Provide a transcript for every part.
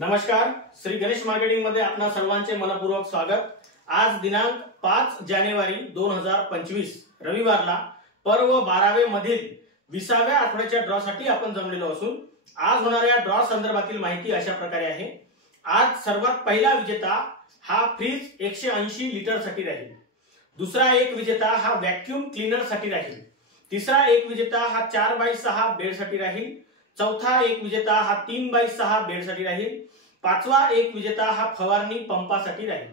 नमस्कार, श्री गणेश मार्केटिंग मध्ये आपणा सर्वांचे मनपूर्वक स्वागत। आज दिनांक 5 जानेवारी 2025 रविवारला पर्व 12वे मधील 20व्या आठवड्याच्या ड्रॉ साठी आपण जमलेलो असून आज होणाऱ्या ड्रॉ संदर्भातील माहिती अशा प्रकारे आहे। आज सर्वात पहिला विजेता हा फ्रीज 180 लिटर साठी राहील। दुसरा एक विजेता हा व्हॅक्यूम क्लीनर साठी राहील। तिसरा एक विजेता हा 4x6 बेड साठी राहील। चौथा एक विजेता हा 3x6 बेड साठी राहील। पाचवा एक विजेता हा फवारणी पंपासाठी राहील।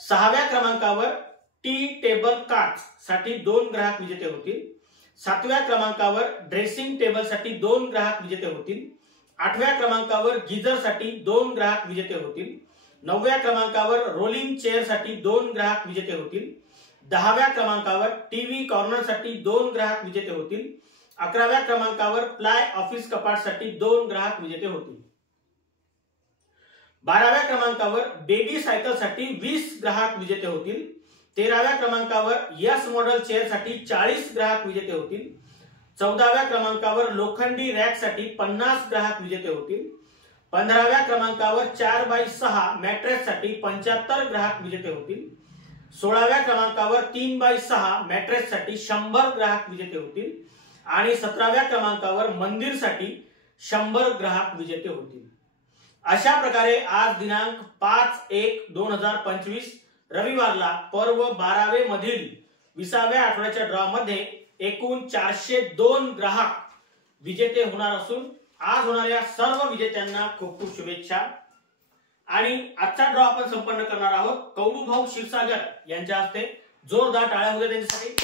सहाव्या क्रमांकावर टी टेबल कार्ड्स साठी 2 ग्राहक विजेते होतील। सातव्या क्रमांकावर ड्रेसिंग टेबल साठी 2 ग्राहक विजेते होतील। आठव्या क्रमांकावर गीजर साठी 2 ग्राहक विजेते होतील। नवव्या क्रमांकावर रोलिंग चेअर साठी 2 ग्राहक विजेते होतील। 10व्या क्रमांकावर टीव्ही कॉर्नर साठी 2 ग्राहक विजेते होतील। 11व्या क्रमांकावर प्लाय ऑफिस कपाट साठी 2 ग्राहक विजेते होतील। 12व्या क्रमांकावर बेबी सायकल साठी 20 ग्राहक विजेते होतील। 13व्या क्रमांकावर यस मॉडेल चेअर साठी 40 ग्राहक विजेते होतील। 14व्या क्रमांकावर लोखंडी रॅक साठी 50 ग्राहक विजेते होतील। 15व्या क्रमांकावर 4x6 मॅट्रेस साठी 75 ग्राहक विजेते होतील। 16व्या क्रमांकावर 3x6 मॅट्रेस साठी 100 ग्राहक विजेते होतील आणि 17व्या क्रमांकावर मंदिर साठी 100 ग्राहक विजेते होतील। अशा प्रकारे आज दिनांक 5/1/2025 रविवारला पर्व 12वे मधील 20व्या आठवड्याच्या ड्रॉ मध्ये एकूण 402 ग्राहक विजेते होणार असून आज होणाऱ्या सर्व विजेत्यांना खूप खूप शुभेच्छा। आणि आजचा ड्रॉ आपण संपन्न करणार आहोत कौडू भाऊ क्षीरसागर यांच्या हस्ते। जोरदार टाळ्या होऊ द्या त्यांच्यासाठी।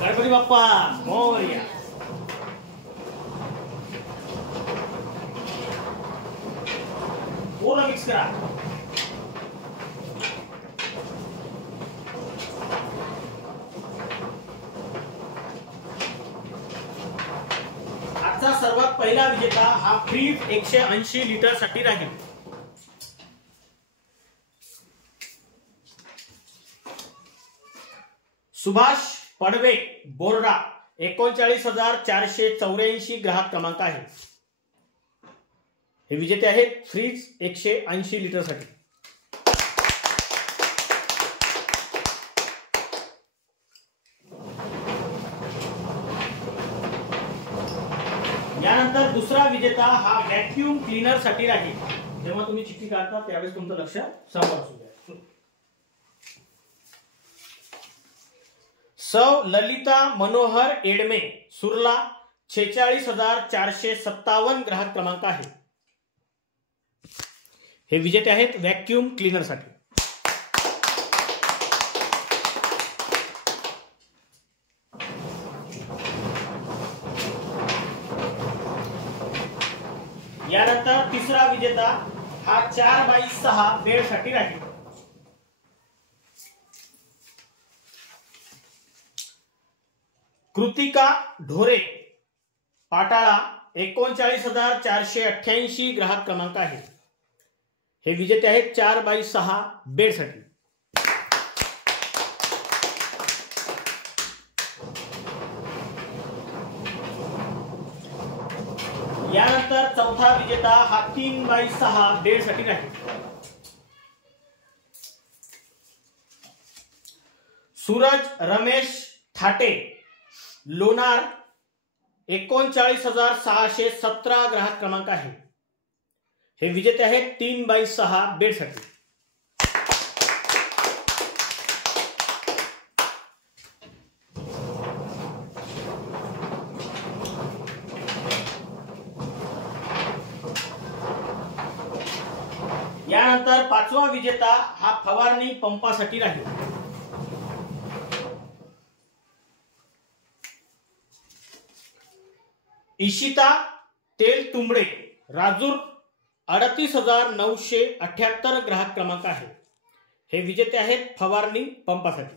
गणपती बाप्पा मोरया। पूर्ण मिक्स करा। आजचा सर्वात पहिला विजेता हा फ्रीज 180 लिटर साठी राहील। सुभाष पडवे बोर्डा 39,484 ग्राहक क्रमांक आहे। हे विजेते आहेत फ्रीज 180 लिटर साठी। यानंतर दुसरा विजेता हा व्हॅक्यूम क्लीनर साठी राहील। जेव्हा तुम्ही चिठ्ठी काढता त्यावेळेस तुमचं लक्ष समोर असू द्या। सौ ललिता मनोहर एडमे सुरला 46,457 ग्राहक क्रमांक आहे। हे विजेते आहेत व्हॅक्यूम क्लीनर साठी। यानंतर तिसरा विजेता हा 4x6 बेड साठी राहील। कृतिका ढोरे पाटाळा 39,488 ग्राहक क्रमांक आहे। हे विजेते आहेत 4x6 बेड साठी। यानंतर चौथा विजेता हा 3x6 बेड साठी राहील. सूरज रमेश थाटे लोणार 39,617 ग्राहक क्रमांक आहे. हे विजेते आहेत 3x6 बेड साठी. यानंतर पाचवा विजेता हा फवारणी पंपासाठी राहील. इशिता तेल तुंबडे राजूर 38,978 ग्राहक क्रमांक आहे. हे विजेते आहेत फवारणी पंपासाठी.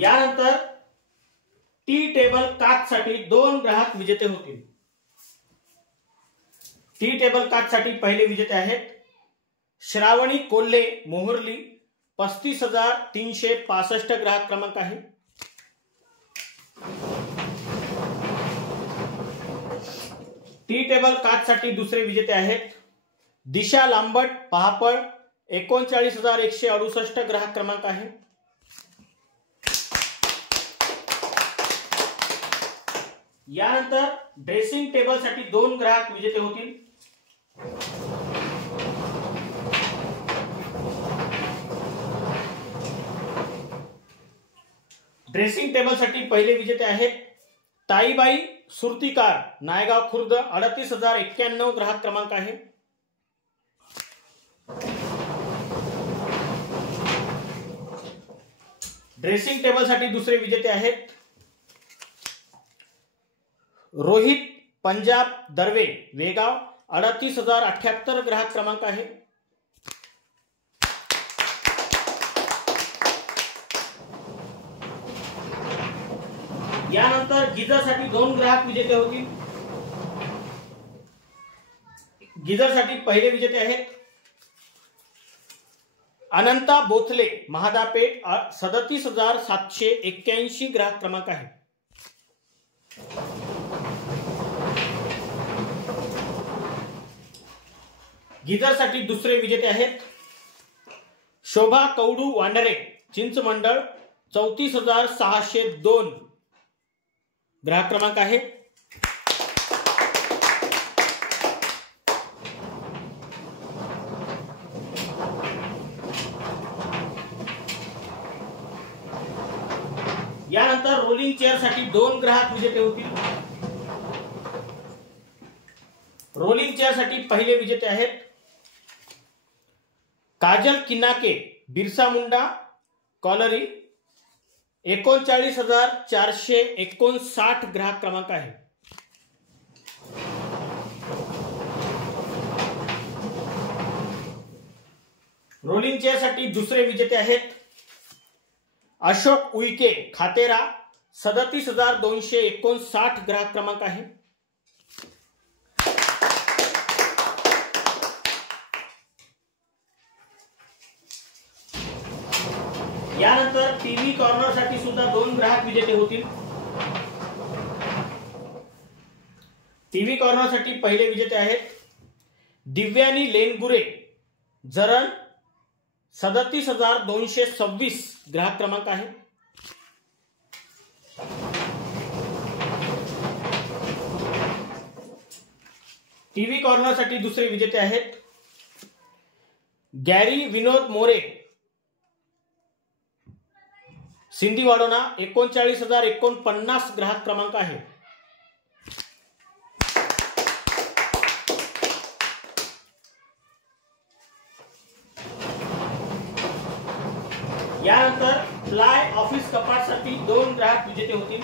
यानंतर टी टेबल काच साठी 2 ग्राहक विजेते होतील. टी टेबल काच साठी पहिले विजेते आहेत श्रावणी कोल्हे मोहर्ली 35,365 ग्राहक क्रमांक आहे. टी टेबल काच साठी दुसरे विजेते आहेत दिशा लांबट पहापळ 39,168 ग्राहक क्रमांक आहे. यानंतर ड्रेसिंग टेबल साठी 2 ग्राहक विजेते होतील. ड्रेसिंग टेबल साठी पहिले विजेते आहेत ताईबाई सुरतीकार नायगाव खुर्द 38,091 ग्राहक क्रमांक आहे. ड्रेसिंग टेबल साठी दुसरे विजेते आहेत रोहित पंजाब दर्वे वेगाव 38,078 ग्राहक क्रमांक आहे. यानंतर गिजर साठी 2 ग्राहक विजेते होतील. गिजर साठी पहिले विजेते आहेत अनंता बोथले महादापेठ 37,781 ग्राहक क्रमांक आहे. गिजर साठी दुसरे विजेते आहेत शोभा कवडू वांडरे चिंचमंडळ 34,602 ग्राहक क्रमांक आहे. यानंतर रोलिंग चेअर साठी 2 ग्राहक विजेते होतील. रोलिंग चेअर साठी पहिले विजेते आहेत काजल किनाके बिरसा मुंडा कॉलरी 39,459 ग्राहक क्रमांक आहे. रोलिंग चेअर साठी दुसरे विजेते आहेत अशोक उईके खातेरा 37,259 ग्राहक क्रमांक आहे. यानंतर टीव्ही कॉर्नर साठी सुद्धा 2 ग्राहक विजेते होतील. टीव्ही कॉर्नर साठी पहिले विजेते आहेत दिव्यानी लेनगुरे जरण 37,226 ग्राहक क्रमांक आहे. टीव्ही कॉर्नर साठी दुसरे विजेते आहेत गॅरी विनोद मोरे सिंधी वाडोना 39,049 ग्राहक क्रमांक आहे. यानंतर फ्लाय ऑफिस कपाटसाठी 2 ग्राहक विजेते होतील.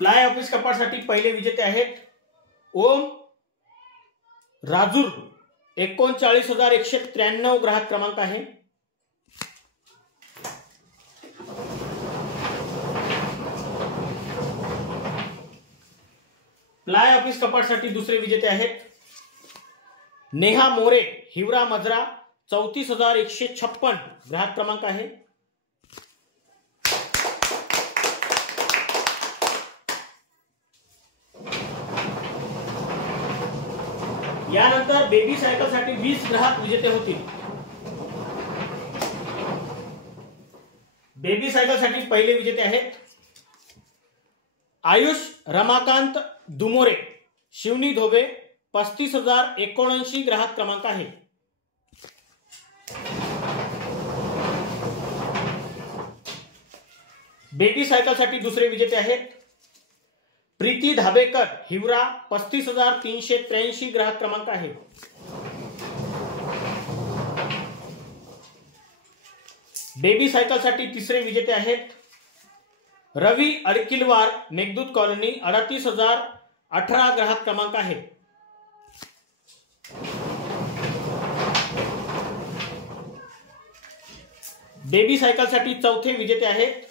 फ्लाय ऑफिस कपाटसाठी पहिले विजेते आहेत ओम राजूर 39,193 ग्राहक क्रमांक आहे. प्लाय ऑफिस कपाटसाठी दुसरे विजेते आहेत नेहा मोरे, हिवरा मजरा, 34,156 ग्राहक क्रमांक आहे. यानंतर बेबी सायकलसाठी 20 ग्राहक विजेते होतील. बेबी सायकलसाठी पहिले विजेते आहेत आयुष रमाकांत दुमोरे, शिवनी धोबे, 35,079 ग्राहक क्रमांक आहे. बेबी सायकलसाठी दुसरे विजेते आहेत प्रीती धाबेकर, हिवरा, 35,383 ग्राहक क्रमांक आहे. बेबी सायकलसाठी तिसरे विजेते आहेत रवी अडकिलवार, मेघदूत कॉलनी, 38,018 ग्राहक क्रमांक आहे. बेबी सायकलसाठी चौथे विजेते आहेत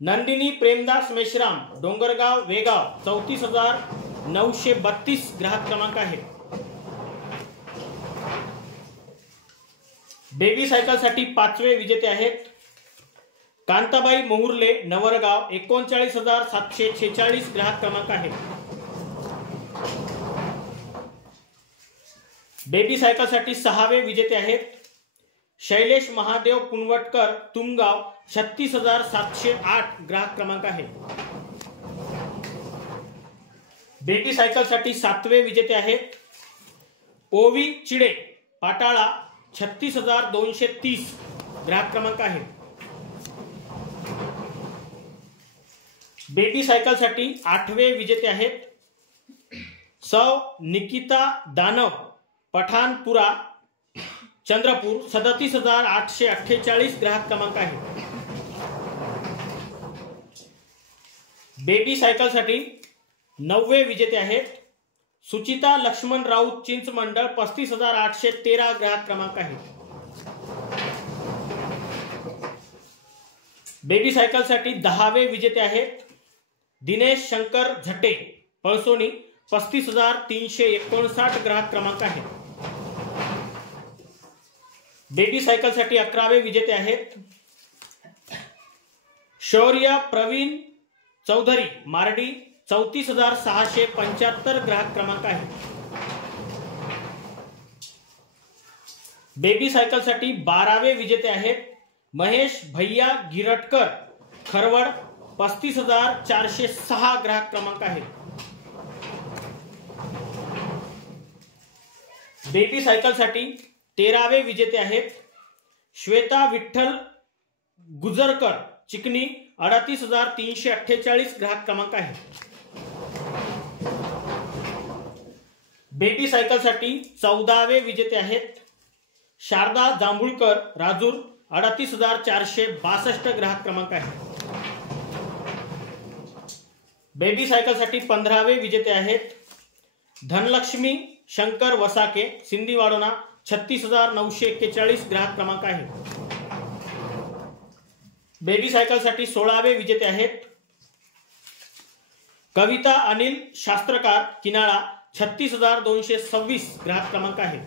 नंदिनी प्रेमदास मेश्राम, डोंगरगाव वेगाव, 34,932 ग्राहक क्रमांक आहे. बेबी सायकलसाठी पाचवे विजेते आहेत कांताबाई मोहुर्ले, नवरगाव, 39,746 ग्राहक क्रमांक आहे. बेबी सायकलसाठी सहावे विजेते आहेत शैलेश महादेव पुनवटकर, तुमगाव, 36,708 ग्राहक क्रमांक आहे. बेबी सायकलसाठी सातवे विजेते आहेत ओवी चिडे, पाटाळा, 36,230 ग्राहक क्रमांक आहे. बेबी सायकलसाठी आठवे विजेते आहेत सौ निकिता दानव, पठाणपुरा, चंद्रपूर, 37,848 ग्राहक क्रमांक आहे. बेबी सायकलसाठी नववे विजेते आहेत सुचिता लक्ष्मण राऊत, चिंचमंडळ, 35,813 ग्राहक क्रमांक आहे. बेबी सायकलसाठी दहावे विजेते आहेत दिनेश शंकर झटे, पळसोनी, 35,359 ग्राहक क्रमांक आहे. बेबी सायकलसाठी 11वे विजेते आहेत शौर्य प्रवीण चौधरी, मार्डी, 34,675 ग्राहक क्रमांक आहे. बेबी सायकलसाठी 12वे विजेते आहेत महेश भैया गिरटकर, खरवड, 35,406 ग्राहक क्रमांक आहे. बेबी सायकलसाठी 13वे विजेते आहेत श्वेता विठ्ठल गुजरकर, चिकनी, 38,348 ग्राहक क्रमांक आहे. बेबी सायकलसाठी 14वे विजेते आहेत शारदा जांभुळकर, राजूर, 38,462 ग्राहक क्रमांक आहे. बेबी सायकलसाठी 15वे विजेते आहेत धनलक्ष्मी शंकर वसाके, सिंदीवाडोना, 36,941 ग्राहक क्रमांक आहे. बेबी सायकलसाठी 16वे विजेते आहेत कविता अनिल शास्त्रकार, किनाळा, 36,226 ग्राहक क्रमांक आहे.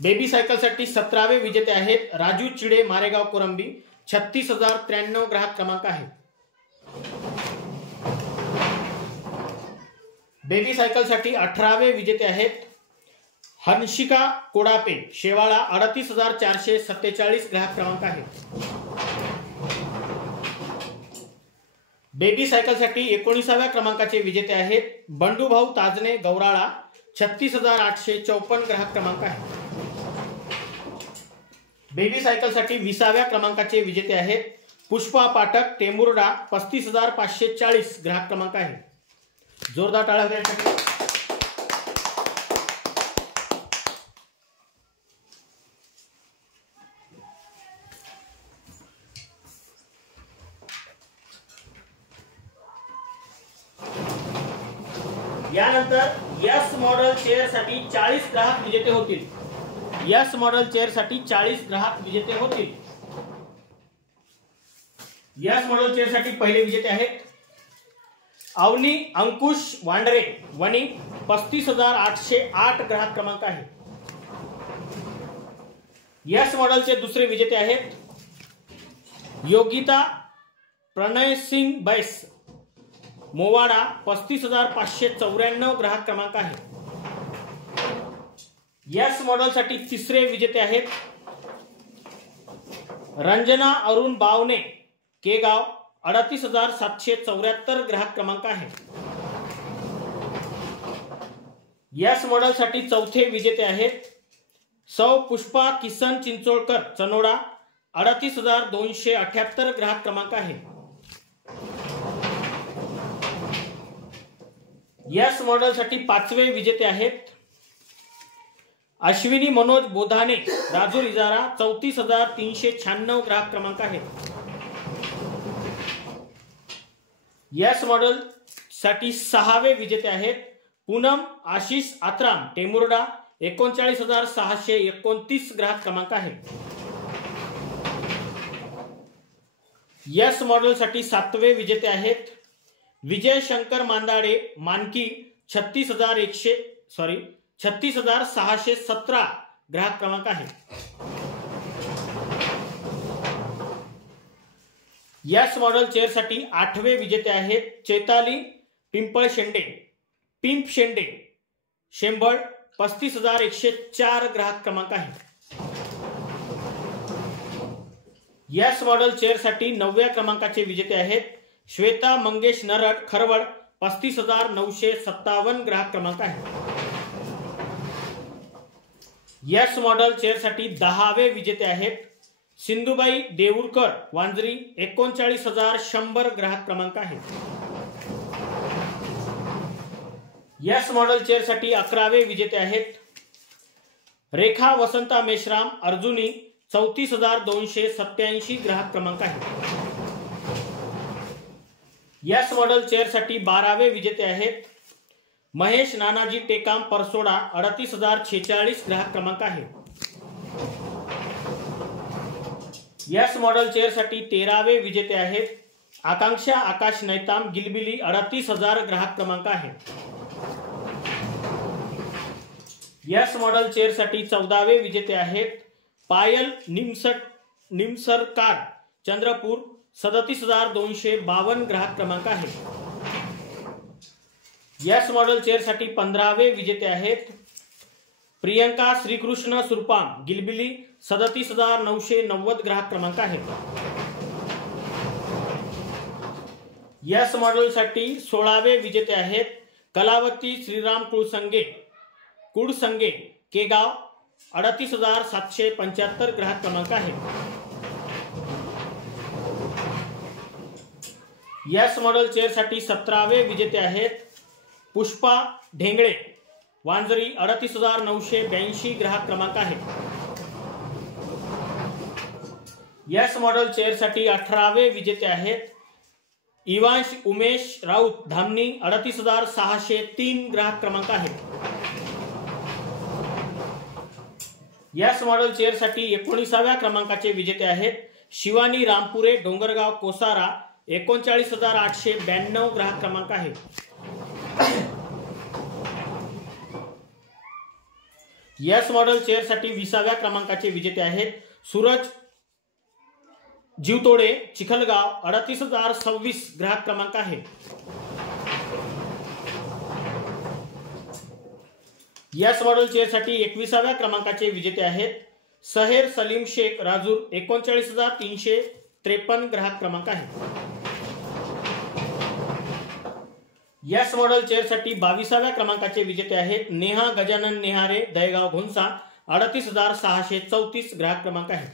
बेबी सायकलसाठी 17वे विजेते आहेत राजू चिडे, मारेगाव, कोरंबी, 36,093 ग्राहक क्रमांक आहे. बेबी सायकलसाठी 18वे विजेते आहेत हंशिका कोडापे, शेवाळा, 38,447 ग्राहक क्रमांक आहे. बेबी सायकलसाठी 19व्या क्रमांकाचे विजेते आहेत बंडूभाऊ ताजने, गौराळा, 36,854 ग्राहक क्रमांक आहे. बेबी सायकलसाठी 20व्या क्रमांकाचे विजेते आहेत पुष्पा पाठक, टेमुर्डा, 35,540 ग्राहक क्रमांक आहे. जोरदार टाळ्या द्यायसाठी. यानंतर यस मॉडेल चेअरसाठी 40 ग्राहक विजेते होतील. यस मॉडेल चेअरसाठी 40 ग्राहक विजेते होतील. यस मॉडेल चेअरसाठी पहिले विजेते आहेत अवनी अंकुश वांडरे वणी 35,808 ग्राहक क्रमांक आहे। यस मॉडेलचे दुसरे विजेते आहेत योगिता प्रणय सिंग बैस मोवाडा 35,594 ग्राहक क्रमांक आहे। यस मॉडेलसाठी तिसरे विजेते आहेत रंजना अरुण बावने केगाव 38,774 ग्राहक क्रमांक आहे। यस मॉडेलसाठी चौथे विजेते आहेत सौ पुष्पा किसन चिंचोळकर चनोडा 38,278 ग्राहक क्रमांक आहे। यस मॉडेलसाठी पाचवे विजेते आहेत अश्विनी मनोज बोधाने राजूर इजारा 34,396 ग्राहक क्रमांक आहे। यस मॉडेल साठी सहावे विजेते आहेत पूनम आशिष आत्राम टेमुर्डा 39,629 ग्राहक क्रमांक आहे। यस मॉडेल साठी सातवे विजेते आहेत विजय शंकर मांदाडे मानकी 36,617 ग्राहक क्रमांक आहे। यस मॉडेल चेअरसाठी आठवे विजेते आहेत चैताली पिंप शेंडे शेंबळ 35,104 ग्राहक क्रमांक आहे। यस मॉडेल चेअरसाठी 9व्या क्रमांकाचे विजेते आहेत श्वेता मंगेश नरड खरवड 35,957 ग्राहक क्रमांक आहे। यस मॉडेल चेअरसाठी 10वे विजेते आहेत सिंधुबाई देऊरकर वांजरी 39,100 ग्राहक क्रमांक आहे। यस मॉडेल चेअरसाठी 11वे विजेते आहेत रेखा वसंता मेश्राम अर्जुनी 34,287 ग्राहक क्रमांक आहे। यस मॉडेल चेअरसाठी 12वे विजेते आहेत महेश नानाजी टेकाम परसोडा 38,046 ग्राहक क्रमांक आहे। यस मॉडेल चेअरसाठी 13वे विजेते आहेत आकांक्षा आकाश नैताम गिलबिली 38,000 ग्राहक क्रमांक आहे। यस मॉडेल चेअरसाठी 14वे विजेते आहेत पायल निमसरकार चंद्रपूर 37,252 ग्राहक क्रमांक आहे। यस मॉडेल चेअरसाठी 15वे विजेते आहेत प्रियंका श्रीकृष्ण सुरपाम गिलबिली 37,990 ग्राहक क्रमांक आहे। यस मॉडेलसाठी 16वे विजेते आहेत कलावती श्रीराम कुडसंगे केगाव 38,775 ग्राहक क्रमांक आहे। यस मॉडेल चेअरसाठी 17वे विजेते आहेत पुष्पा ढेंगळे वांजरी 38,982 ग्राहक क्रमांक आहे। यस मॉडेल चेअरसाठी 18वे विजेते आहेत इवांश उमेश राऊत धामणी 38,603 ग्राहक क्रमांक आहे। यस मॉडेल चेअरसाठी 19व्या क्रमांकाचे विजेते आहेत शिवानी रामपुरे डोंगरगाव कोसारा 39,892 ग्राहक क्रमांक आहे। यस मॉडेल चेअरसाठी 20व्या क्रमांकाचे विजेते आहेत सूरज जीवतोडे चिखलगाव 38,026 ग्राहक क्रमांक आहे। यस मॉडेल चेअरसाठी 21व्या क्रमांकाचे विजेते आहेत सहेर सलीम शेख राजूर 39,353 ग्राहक क्रमांक आहे। यस मॉडेल चेअरसाठी 22व्या क्रमांकाचे विजेते आहेत नेहा गजानन नेहारे दहेगाव घोणसा 38,634 ग्राहक क्रमांक आहे।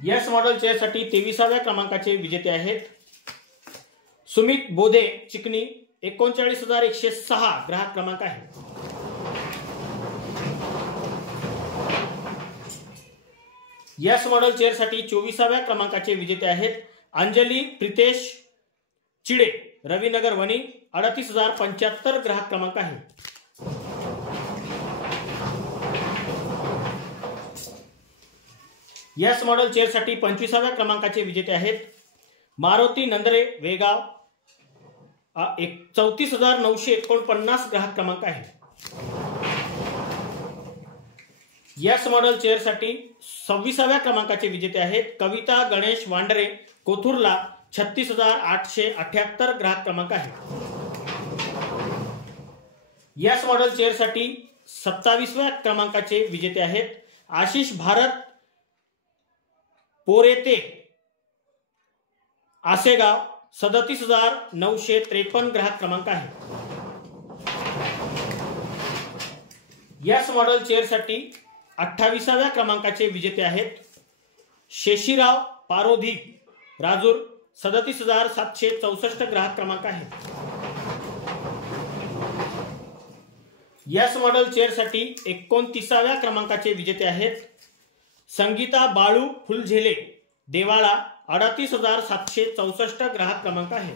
यस मॉडेल चेअरसाठी 23व्या क्रमांकाचे विजेते आहेत सुमित बोधे चिकनी 39,106 ग्राहक क्रमांक आहे। यस मॉडेल चेअरसाठी 24व्या क्रमांकाचे विजेते आहेत अंजली प्रितेश चिडे रविनगर वणी 38,075 ग्राहक क्रमांक आहे। यस मॉडेल चेअरसाठी 25व्या क्रमांकाचे विजेते आहेत मारुती नंदरे वेगाव, 34,949 ग्राहक क्रमांक आहे। यस मॉडेल चेअरसाठी 26व्या क्रमांकाचे विजेते आहेत कविता गणेश वांडरे कोथुर्ला, 36,878 ग्राहक क्रमांक आहे। यस मॉडेल चेअरसाठी 27व्या क्रमांकाचे विजेते आहेत आशिष भारत पोरेते आसेगाव, 37,953 ग्राहक क्रमांक आहे। यस मॉडेल चेअरसाठी 28व्या क्रमांकाचे विजेते आहेत शेषीराव पारोधी राजूर, 37,764 ग्राहक क्रमांक आहे। यस मॉडेल चेअरसाठी 29व्या क्रमांकाचे विजेते आहेत संगीता बाळू फुलझेले देवाळा, 38,764 ग्राहक क्रमांक आहे।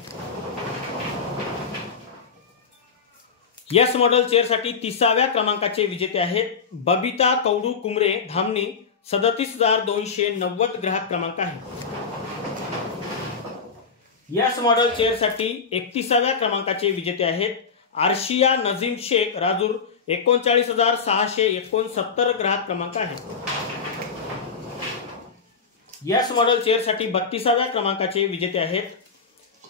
यस मॉडेल चेअरसाठी 30व्या क्रमांकाचे विजेते आहेत बबिता कौडू कुमरे धामणी, 37,290 ग्राहक क्रमांक आहे। यस मॉडेल चेअरसाठी 31व्या क्रमांकाचे विजेते आहेत आर्शिया नजीम शेख राजूर, 39,669 ग्राहक क्रमांक आहे। यस मॉडेल चेअरसाठी 32व्या क्रमांकाचे विजेते आहेत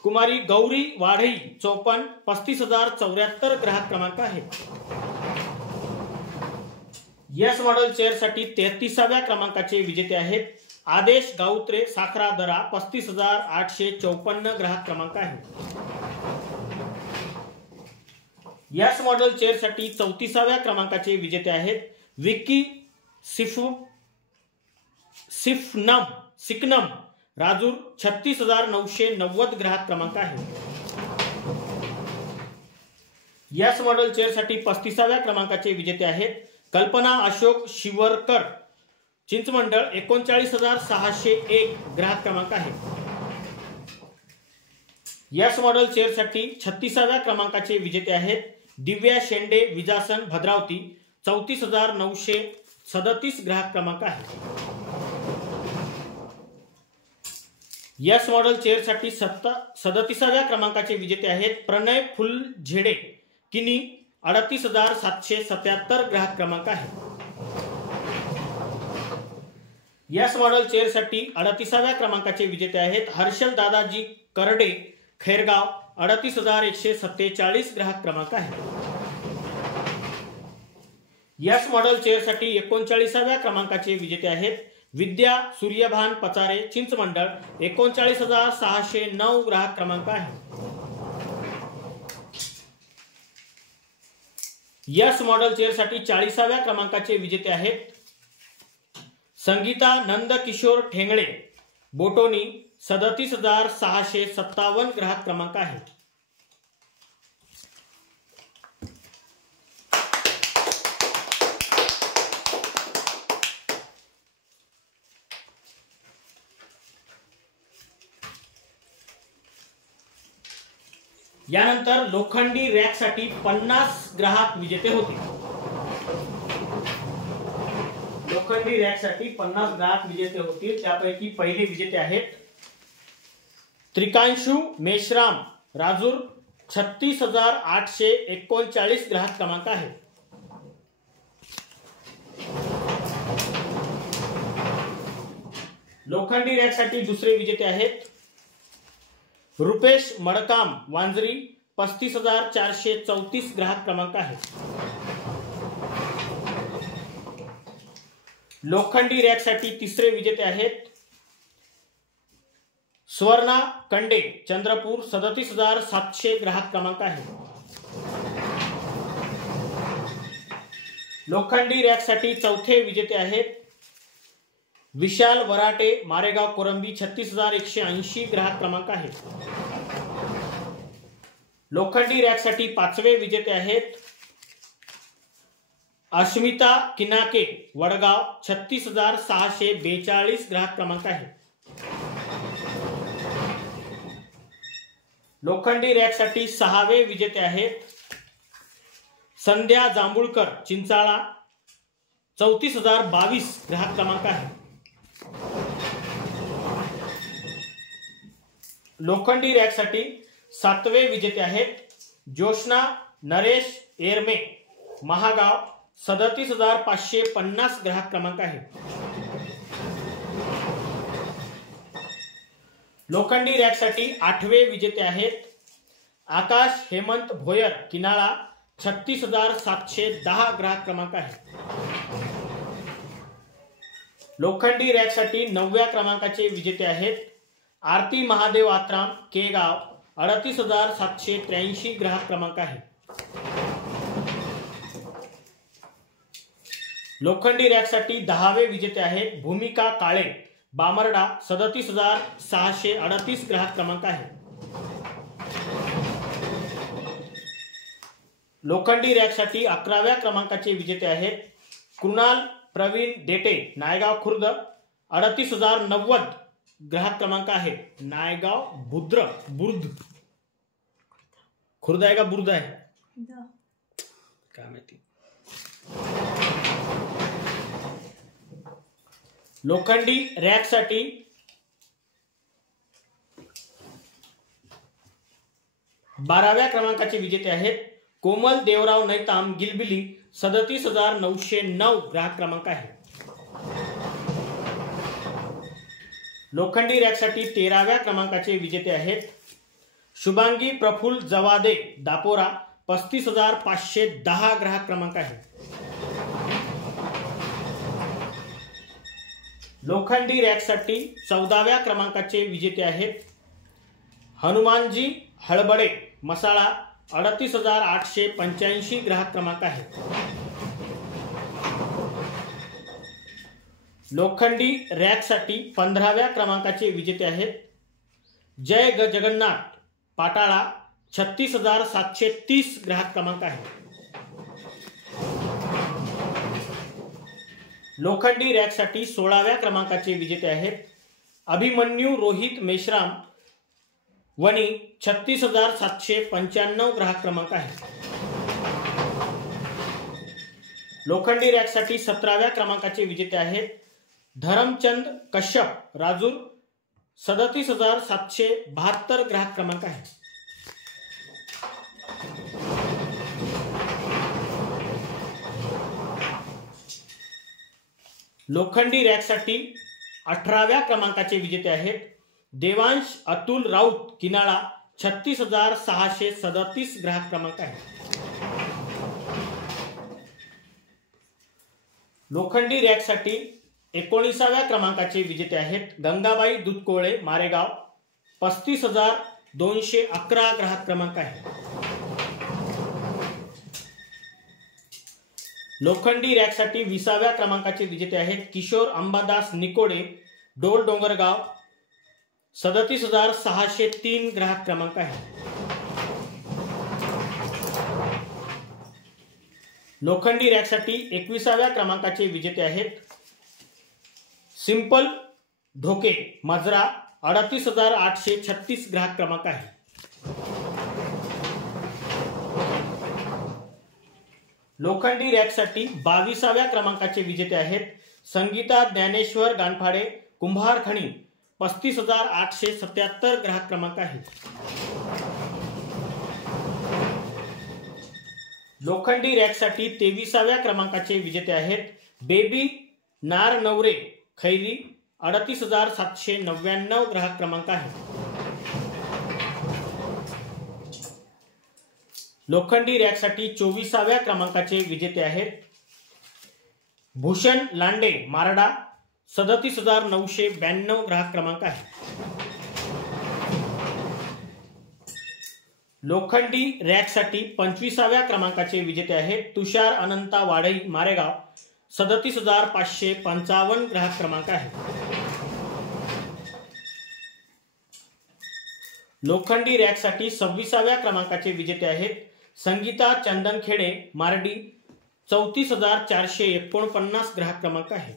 कुमारी गौरी वाढई चौपन, 35,074 ग्राहक क्रमांक आहे। यस मॉडेल चेअरसाठी 33व्या क्रमांकाचे विजेते आहेत आदेश गाऊत्रे साखरा दरा, 35,854 ग्राहक क्रमांक आहे। यस मॉडेल चेअरसाठी 34व्या क्रमांकाचे विजेते आहेत विक्की सिकनम राजूर, 36,990 ग्राहक क्रमांक आहे। यस मॉडेल चेअरसाठी 35व्या क्रमांकाचे विजेते आहेत कल्पना अशोक शिवरकर चिंचमंडळ, 39,601 ग्राहक क्रमांक आहे। यस मॉडेल चेअरसाठी 36व्या क्रमांकाचे विजेते आहेत दिव्या शेंडे विजासन भद्रावती, 34,937 ग्राहक क्रमांक आहे। यस मॉडेल चेअरसाठी 37व्या क्रमांकाचे विजेते आहेत प्रणय फुलझेडे किनी, 38,777 ग्राहक क्रमांक आहे। यस मॉडेल चेअरसाठी 38व्या क्रमांकाचे विजेते आहेत हर्षल दादाजी करडे खैरगाव, 38,147 ग्राहक क्रमांक आहे। यस मॉडेल चेअरसाठी 39व्या क्रमांकाचे विजेते आहेत विद्या सूर्यभान पचारे चिंचमंडळ, 39,609 ग्राहक क्रमांक आहे। यस मॉडेल चेअरसाठी 40व्या क्रमांकाचे विजेते आहेत संगीता नंदकिशोर ठेंगळे बोटोनी, 37,657 ग्राहक क्रमांक आहे। यानंतर लोखंडी रॅकसाठी 50 ग्राहक विजेते होते। लोखंडी रॅकसाठी 50 ग्राहक विजेते होतील। त्यापैकी पहिले विजेते आहेत त्रिकांशू मेश्राम राजूर, 36,839 ग्राहक क्रमांक आहे। लोखंडी रॅकसाठी दुसरे विजेते आहेत रुपेश मडकाम वांजरी, 35,434 ग्राहक क्रमांक आहे। लोखंडी रॅकसाठी तिसरे विजेते आहेत स्वर्णा कंडे चंद्रपूर, 37,700 ग्राहक क्रमांक आहे। लोखंडी रॅकसाठी चौथे विजेते आहेत विशाल वराटे मारेगाव कोरंबी, 36,180 ग्राहक क्रमांक आहे। लोखंडी रॅकसाठी पाचवे विजेते आहेत अस्मिता किनाके वडगाव, 36,642 ग्राहक क्रमांक आहे। लोखंडी रॅकसाठी सहावे विजेते आहेत संध्या जांभूळकर चिंचाळा, 34,022 ग्राहक क्रमांक आहे। लोखंडी रॅकसाठी 7वे विजेते आहेत जोशना नरेश एरमे, महागाव, 37,550 ग्राहक क्रमांक आहे। लोखंडी रॅकसाठी 8वे विजेते आहेत आकाश हेमंत भोयर, किनाळा, 36,710 ग्राहक क्रमांक आहे। लोखंडी रॅकसाठी 9व्या क्रमांकाचे विजेते आहेत आरती महादेव आत्राम, केगाव, 38,783 ग्राहक क्रमांक आहे। लोखंडी रॅकसाठी 10वे विजेते आहेत भूमिका काळे, बामर्डा, 37,638 ग्राहक क्रमांक आहे। लोखंडी रॅकसाठी 11व्या क्रमांकाचे विजेते आहेत कृणाल प्रवीण डेटे, नायगाव खुर्द, 38,090 ग्राहक क्रमांक आहे। नायगाव बुर्द, खुर्द आहे का बुर्द आहे काय माहिती। लोखंडी रॅकसाठी 12व्या क्रमांकाचे विजेते आहेत कोमल देवराव नैताम, गिलबिली, 37,909 ग्राहक क्रमांक आहे। लोखंडी रॅकसाठी 13व्या क्रमांकाचे विजेते आहेत शुभांगी प्रफुल्ल जवादे, दापोरा, 35,510 ग्राहक क्रमांक आहे। लोखंडी रॅकसाठी 14व्या क्रमांकाचे विजेते आहेत हनुमानजी हळबडे, मसाळा, 38,885 ग्राहक क्रमांक आहे। लोखंडी रॅकसाठी 15व्या क्रमांकाचे विजेते आहेत जय जगन्नाथ, पाटाळा, 36,730 ग्राहक क्रमांक आहे। लोखंडी रॅकसाठी 16व्या क्रमांकाचे विजेते आहेत अभिमन्यू रोहित मेश्राम, वणी, 36,795 ग्राहक क्रमांक आहे। लोखंडी रॅकसाठी 17व्या क्रमांकाचे विजेते आहेत धरमचंद कश्यप, राजूर, 37,772 ग्राहक क्रमांक आहे। लोखंडी रॅकसाठी 18व्या क्रमांकाचे विजेते आहेत देवांश अतुल राऊत, किनाळा, 36,637 ग्राहक क्रमांक आहे। लोखंडी रॅकसाठी 19व्या क्रमांकाचे विजेते आहेत गंगाबाई दुधकोळे, मारेगाव, 35,211 ग्राहक क्रमांक आहे। लोखंडी रॅकसाठी 20व्या क्रमांकाचे विजेते आहेत किशोर अंबादास निकोडे, डोल डोंगरगाव, 37,603 ग्राहक क्रमांक आहे। लोखंडी रॅकसाठी 21व्या क्रमांकाचे विजेते आहेत सिंपल ढोके, मजरा, 38,836 ग्राहक क्रमांक आहे। लोखंडी रॅकसाठी 22व्या क्रमांकाचे विजेते आहेत संगीता ज्ञानेश्वर गानफाडे, कुंभारखणी, 35,877 ग्राहक क्रमांक आहे। लोखंडी रॅकसाठी 23व्या क्रमांकाचे विजेते आहेत बेबी नारनवरे, खैरी, 38,799 ग्राहक क्रमांक आहे। लोखंडी रॅकसाठी 24व्या क्रमांकाचे विजेते आहेत भूषण लांडे, मारडा, 37,992 ग्राहक क्रमांक आहे। लोखंडी रॅकसाठी 25व्या क्रमांकाचे विजेते आहेत तुषार अनंता वाडई, मारेगाव, 37,555 ग्राहक क्रमांक आहे। लोखंडी रॅकसाठी 26व्या क्रमांकाचे विजेते आहेत संगीता चंदनखेडे, मारडी, 34,449 ग्राहक क्रमांक आहे।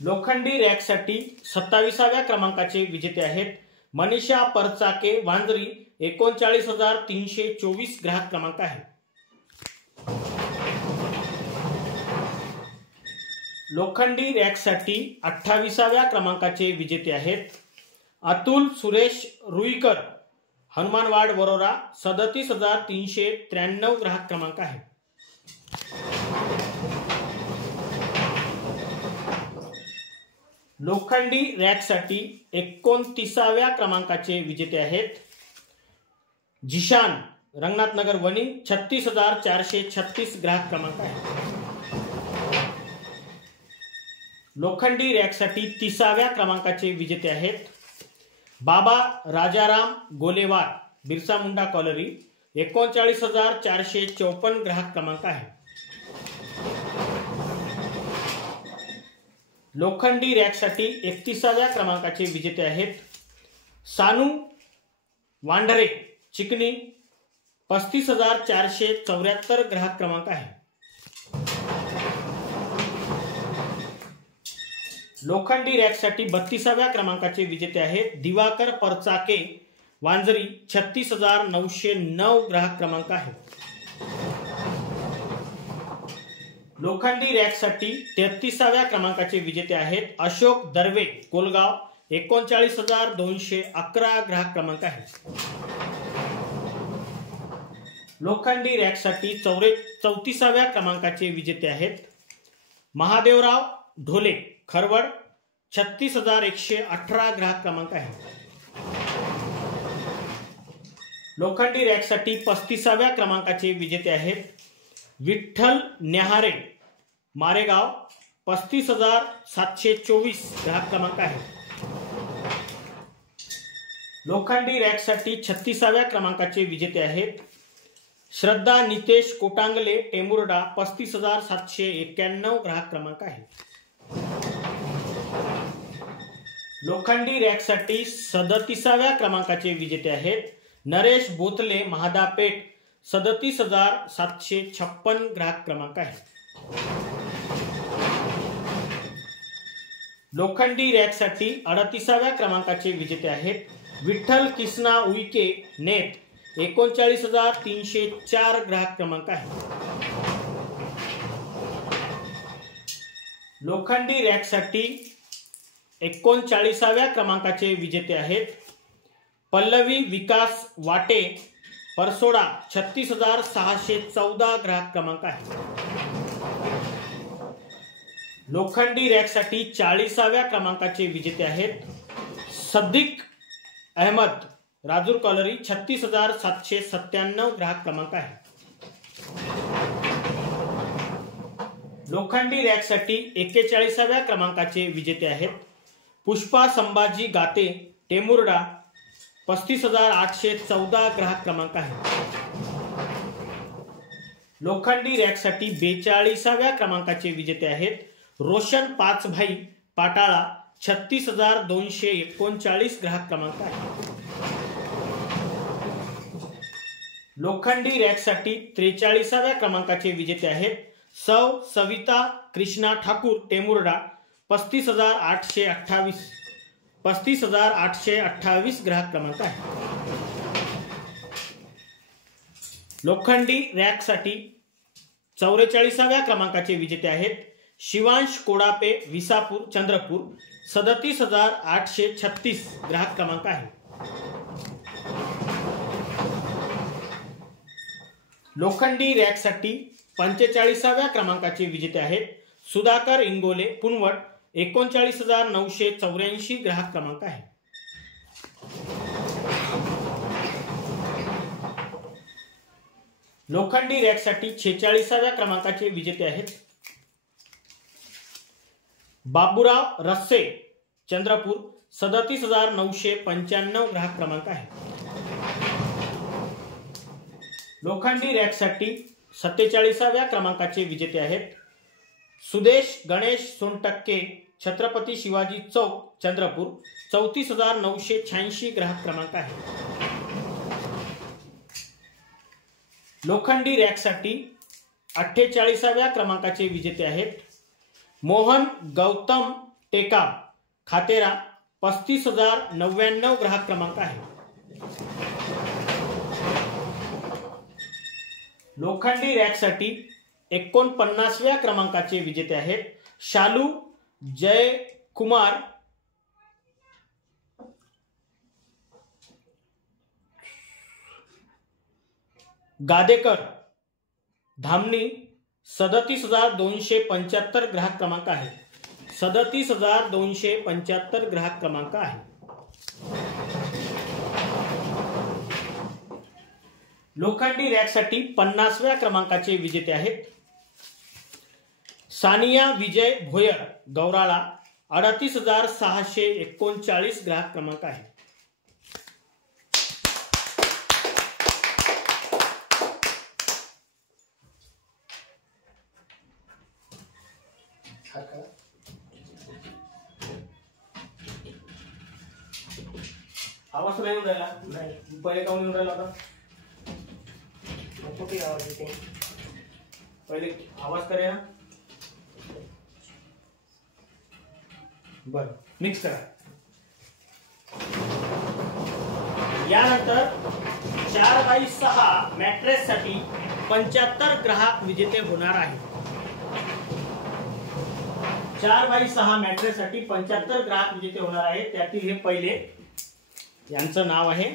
लोखंडी रॅकसाठी 27व्या क्रमांकाचे विजेते आहेत मनीषा परचाके, वांद्री, 39,324 ग्राहक क्रमांक आहे। लोखंडी रॅकसाठी 28व्या क्रमांकाचे विजेते आहेत अतुल सुरेश रुईकर, हनुमानवाड वरोरा, 37,393 ग्राहक क्रमांक आहे। लोखंडी रॅकसाठी 29व्या क्रमांकाचे विजेते आहेत जिशान, रंगनाथनगर वणी, 36,436 ग्राहक क्रमांक आहे। लोखंडी रॅकसाठी 30व्या क्रमांकाचे विजेते आहेत बाबा राजाराम गोलेवार, बिरसा मुंडा कॉलरी, 39,454 ग्राहक क्रमांक आहे। लोखंडी रॅकसाठी 31व्या क्रमांकाचे विजेते आहेत सानू वांढरे, चिकनी, 35,474 ग्राहक क्रमांक आहे। लोखंडी रॅकसाठी 32व्या क्रमांकाचे विजेते आहेत दिवाकर परचाके, वांजरी, 36,909 ग्राहक क्रमांक आहे। लोखंडी रॅकसाठी 33व्या क्रमांकाचे विजेते आहेत अशोक दर्वे, कोलगाव, 39,211 ग्राहक क्रमांक आहे। लोखंडी रॅकसाठी 34व्या क्रमांकाचे विजेते आहेत महादेवराव ढोले, खरवड, 36,118 ग्राहक क्रमांक आहे। लोखंडी रॅकसाठी 35व्या क्रमांकाचे विजेते आहेत विठ्ठल न्याहारे, मारेगाव, 35,724 ग्राहक क्रमांक आहे। लोखंडी रॅकसाठी 36व्या क्रमांकाचे विजेते आहेत श्रद्धा नितेश कोटांगले, टेमुर्डा, 35,791 ग्राहक क्रमांक आहे। लोखंडी रॅकसाठी 37व्या क्रमांकाचे विजेते आहेत नरेश बोथले, महादापेठ, 37,756 ग्राहक क्रमांक आहे। लोखंडी रॅकसाठी 38व्या क्रमांकाचे विजेते आहेत विठ्ठल किसना उईके, नेत, 39,304 ग्राहक क्रमांक आहे। लोखंडी रॅकसाठी 39व्या क्रमांकाचे विजेते आहेत पल्लवी विकास वाटे, परसोडा, 36,614 ग्राहक क्रमांक आहे। लोखंडी रॅकसाठी 40व्या क्रमांकाचे विजेते आहेत सद्दिक अहमद, राजूर कॉलरी, 36,797 ग्राहक क्रमांक आहे। लोखंडी रॅकसाठी 41व्या क्रमांकाचे विजेते आहेत पुष्पा संभाजी गाते, टेमुर्डा, 35,814 ग्राहक क्रमांक आहे। लोखंडी रॅकसाठी 42व्या क्रमांकाचे विजेते आहेत रोशन पाचभाई, पाटाळा, 36,239 ग्राहक क्रमांक आहे। लोखंडी रॅकसाठी 43व्या क्रमांकाचे विजेते आहेत सौ सविता कृष्णा ठाकूर, टेमुर्डा, 35,828 ग्राहक क्रमांक आहे। लोखंडी रॅकसाठी 44व्या क्रमांकाचे विजेते आहेत शिवांश कोडापे, विसापूर, चंद्रपूर, 37,836 ग्राहक क्रमांक आहे। लोखंडी रॅकसाठी 45व्या क्रमांकाचे विजेते आहेत सुधाकर इंगोले, पुनवट, 39,984 ग्राहक क्रमांक आहे। लोखंडी रॅकसाठी 46व्या क्रमांकाचे विजेते आहेत बाबूराव रस्से, चंद्रपूर, 37,995 ग्राहक क्रमांक आहे। लोखंडी रॅकसाठी 47व्या क्रमांकाचे विजेते आहेत सुदेश गणेश सोनटक्के, छत्रपती शिवाजी चौक, चंद्रपूर, 34,986 ग्राहक क्रमांक आहे। लोखंडी रॅकसाठी 48व्या क्रमांकाचे विजेते आहेत मोहन गौतम टेकाम, खातेरा, 35,099 ग्राहक क्रमांक आहे। लोखंडी रॅकसाठी 49व्या क्रमांकाचे विजेते आहेत शालू जयकुमार गादेकर धामणी 37,275 ग्राहक क्रमांक आहे. 37,275 ग्राहक क्रमांक आहे. लोखंडी रॅकसाठी 50व्या क्रमांकाचे विजेते आहेत. सानिया विजय भोयर गौराळा 38,639 ग्राहक क्रमांक आहे. आवाज नाही येऊन राहिला. नाही पहिले काऊन येऊन राहिला होता. कुठे आवाज येते पहिले आवाज करे ना. बर मिक्स करा. यानंतर 4x6 मॅट्रेस साठी 75 ग्राहक विजेते होणार आहे. 4x6 मॅट्रेस साठी 75 ग्राहक विजेते होणार आहे. त्यातील हे पहिले यांचं नाव आहे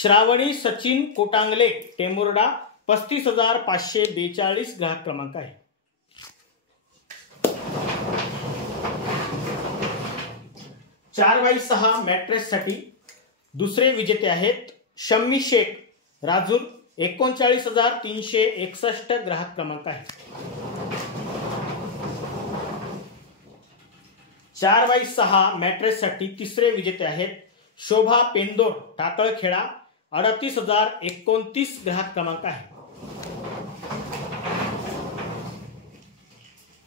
श्रावणी सचिन कोटांगले टेमुर्डा 35,542 ग्राहक क्रमांक आहे. चार बाय 6 मॅट्रेस साठी दुसरे विजेते आहेत शम्मी शेख राजूर 39,361 ग्राहक क्रमांक आहे. 4x6 मॅट्रेस साठी तिसरे विजेते आहेत शोभा पेंदोड टाकळखेडा 38,029 ग्राहक क्रमांक आहे.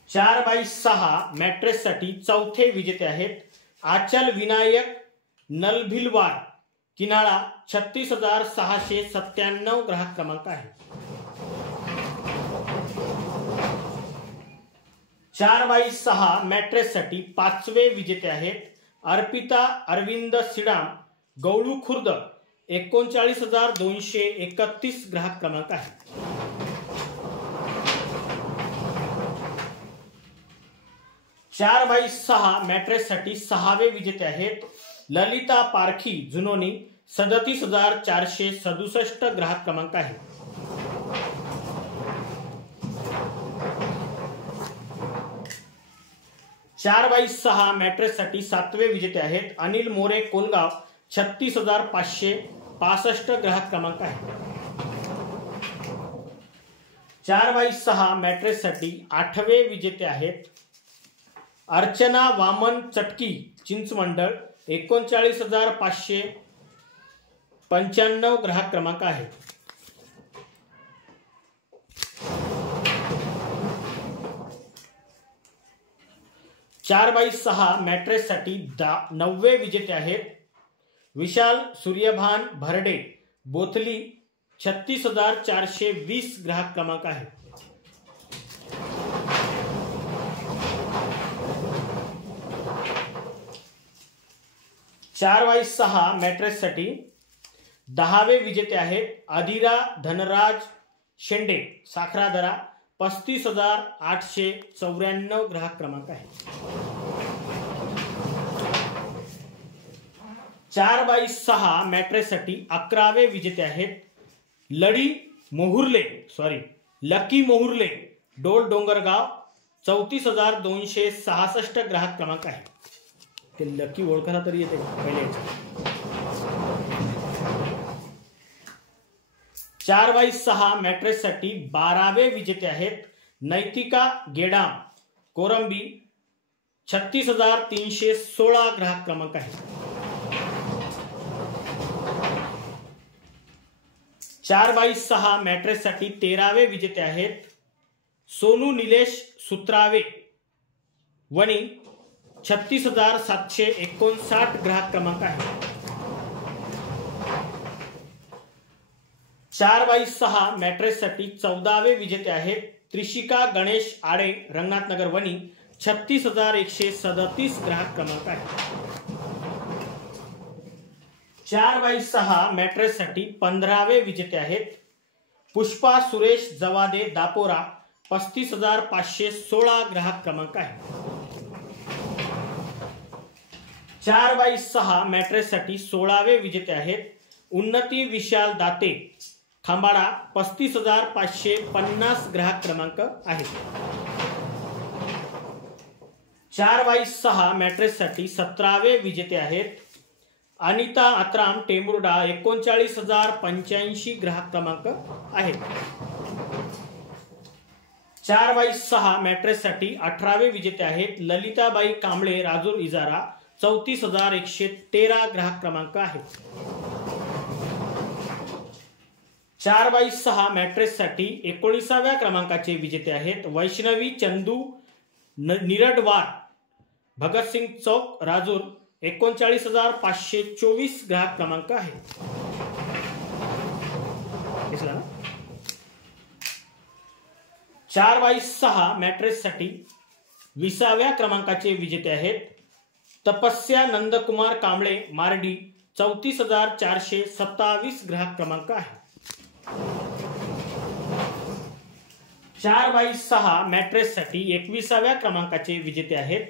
4x6 मॅट्रेस साठी चौथे विजेते आहेत आचल विनायक नलभिलवार किनाळा 36,697 ग्राहक क्रमांक आहे. 4x6 मॅट्रेस साठी पाचवे विजेते आहेत अर्पिता अरविंद सिडाम गौळू खुर्द 39,231 ग्राहक क्रमांक आहे. 4x6 मॅट्रेस साठी सहावे विजेते आहेत ललिता पारखी जुनोनी 37,467 ग्राहक क्रमांक आहे. 4x6 मॅट्रेस साठी सातवे विजेते आहेत अनिल मोरे कोलगाव 36,565 ग्राहक क्रमांक आहे. 4x6 मॅट्रेस साठी आठवे विजेते आहेत अर्चना वामन चटकी चिंचमंडळ 39,595 ग्राहक क्रमांक आहे. 4x6 मॅट्रेस साठी नववे विजेते आहेत विशाल सूर्यभान भरडे बोथली 36,420 ग्राहक क्रमांक आहे. 4x6 मॅट्रेस साठी दहावे विजेते आहेत अधिरा धनराज शेंडे साखरादरा 35,894 ग्राहक क्रमांक आहे. 4x6 मॅट्रेस साठी 11वे विजेते आहेत लकी मोहुर्ले डोल डोंगरगाव 34,266 ग्राहक क्रमांक आहे. ते लकी ओळखायला तरी येते पहिले. 4x6 मॅट्रेस साठी 12वे विजेते आहेत नैतिका गेडाम कोरंबी 36,316 ग्राहक क्रमांक आहे. 4x6 मॅट्रेस साठी 13वे विजेते आहेत सोनू निलेश सुत्रावे वणी 36,759 ग्राहक क्रमांक आहे. 4x6 मॅट्रेस साठी 14वे विजेते आहेत त्रिशिका गणेश आडे रंगनाथनगर वणी 36,137 ग्राहक क्रमांक आहे. 4x6 मॅट्रेस साठी 15वे विजेते आहेत पुष्पा सुरेश जवादे दापोरा 35,516 ग्राहक क्रमांक आहे. 4x6 मॅट्रेससाठी 16वे विजेते आहेत उन्नती विशाल दाते खांबाडा 35,550 ग्राहक क्रमांक आहेत. 4x6 मॅट्रेससाठी 17वे विजेते आहेत अनिता आत्राम टेंबुर्डा 39,085 ग्राहक क्रमांक आहेत. 4x6 मॅट्रेससाठी 18वे विजेते आहेत ललिताबाई कांबळे राजूर इजारा 34,113 ग्राहक क्रमांक आहेत. 4x6 मॅट्रेससाठी 19व्या क्रमांकाचे विजेते आहेत वैष्णवी चंदू निरडवार भगतसिंग चौक राजूर 39,524 ग्राहक क्रमांक आहे. 4x6 मॅट्रेससाठी 20व्या क्रमांकाचे विजेते आहेत तपस्या नंदकुमार कांबळे मार्डी 34,427 ग्राहक क्रमांक आहे. 4x6 मॅट्रेससाठी 21व्या क्रमांकाचे विजेते आहेत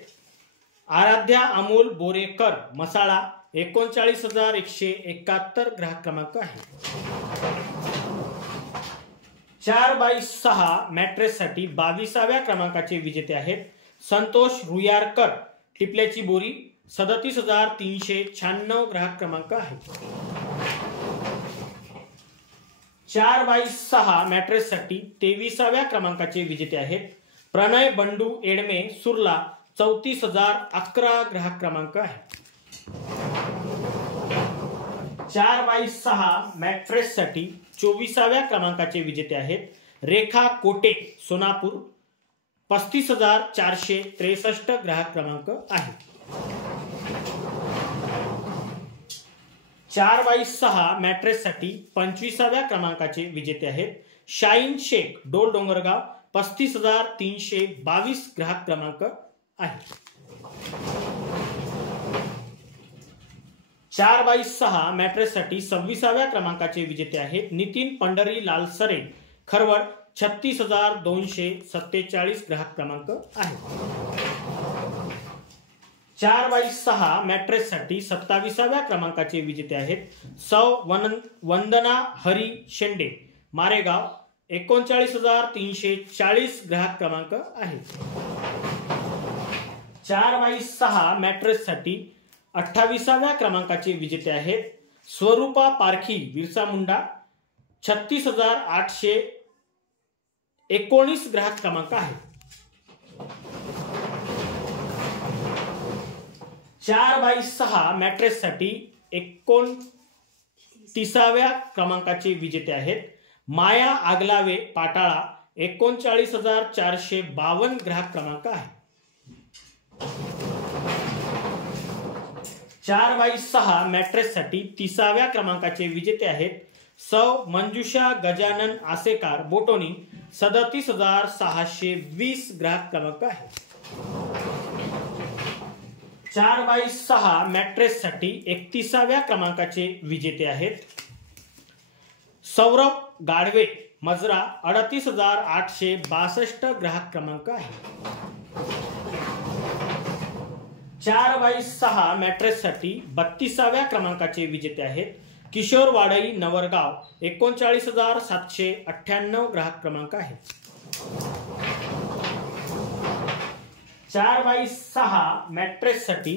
आराध्या अमोल बोरेकर मसाळा 39,171 ग्राहक क्रमांक आहे. 4x6 मॅट्रेससाठी 22व्या क्रमांकाचे विजेते आहेत संतोष रुयारकर टिपल्याची बोरी 37,396 ग्राहक क्रमांक आहे. 4x6 मॅट्रेससाठी 23व्या क्रमांकाचे विजेते आहेत प्रणय बंडू एडमे सुरला 34,011 ग्राहक क्रमांक आहे. 4x6 मॅट्रेससाठी 24व्या क्रमांकाचे विजेते आहेत रेखा कोटे सोनापूर 35,463 ग्राहक क्रमांक आहे. 4x6 मॅट्रेससाठी 25व्या क्रमांकाचे विजेते आहेत शाहीन शेख डोल डोंगरगाव 35,322 ग्राहक क्रमांक आहे. 4x6 मॅट्रेससाठी 26व्या क्रमांकाचे विजेते आहेत नितीन पंढरी लालसरे खरवड 36,247 ग्राहक क्रमांक आहे. 4x6 मॅट्रेससाठी 27व्या क्रमांकाचे विजेते आहेत सौ वंदना हरी शेंडे मारेगाव 39,340 ग्राहक क्रमांक आहे. 4x6 मॅट्रेससाठी 28व्या क्रमांकाचे विजेते आहेत स्वरूपा पारखी बिरसा मुंडा 36,819 ग्राहक क्रमांक आहे. 4x6 मॅट्रेससाठी 29व्या क्रमांकाचे विजेते आहेत माया आगलावे पाटाळा 39,452 ग्राहक क्रमांक आहे. 4x6 मॅट्रेससाठी 30व्या क्रमांकाचे विजेते आहेत सौ मंजुषा गजानन आसेकार बोटोनी 37,620 ग्राहक क्रमांक आहे. 4x6 मॅट्रेससाठी 31व्या क्रमांकाचे विजेते आहेत सौरभ गाडवे मजरा 38,862 ग्राहक क्रमांक आहे. 4x6 मॅट्रेससाठी 32व्या क्रमांकाचे विजेते आहेत किशोर वाडई नवरगाव 39,798 ग्राहक क्रमांक आहे. 4x6 मॅट्रेससाठी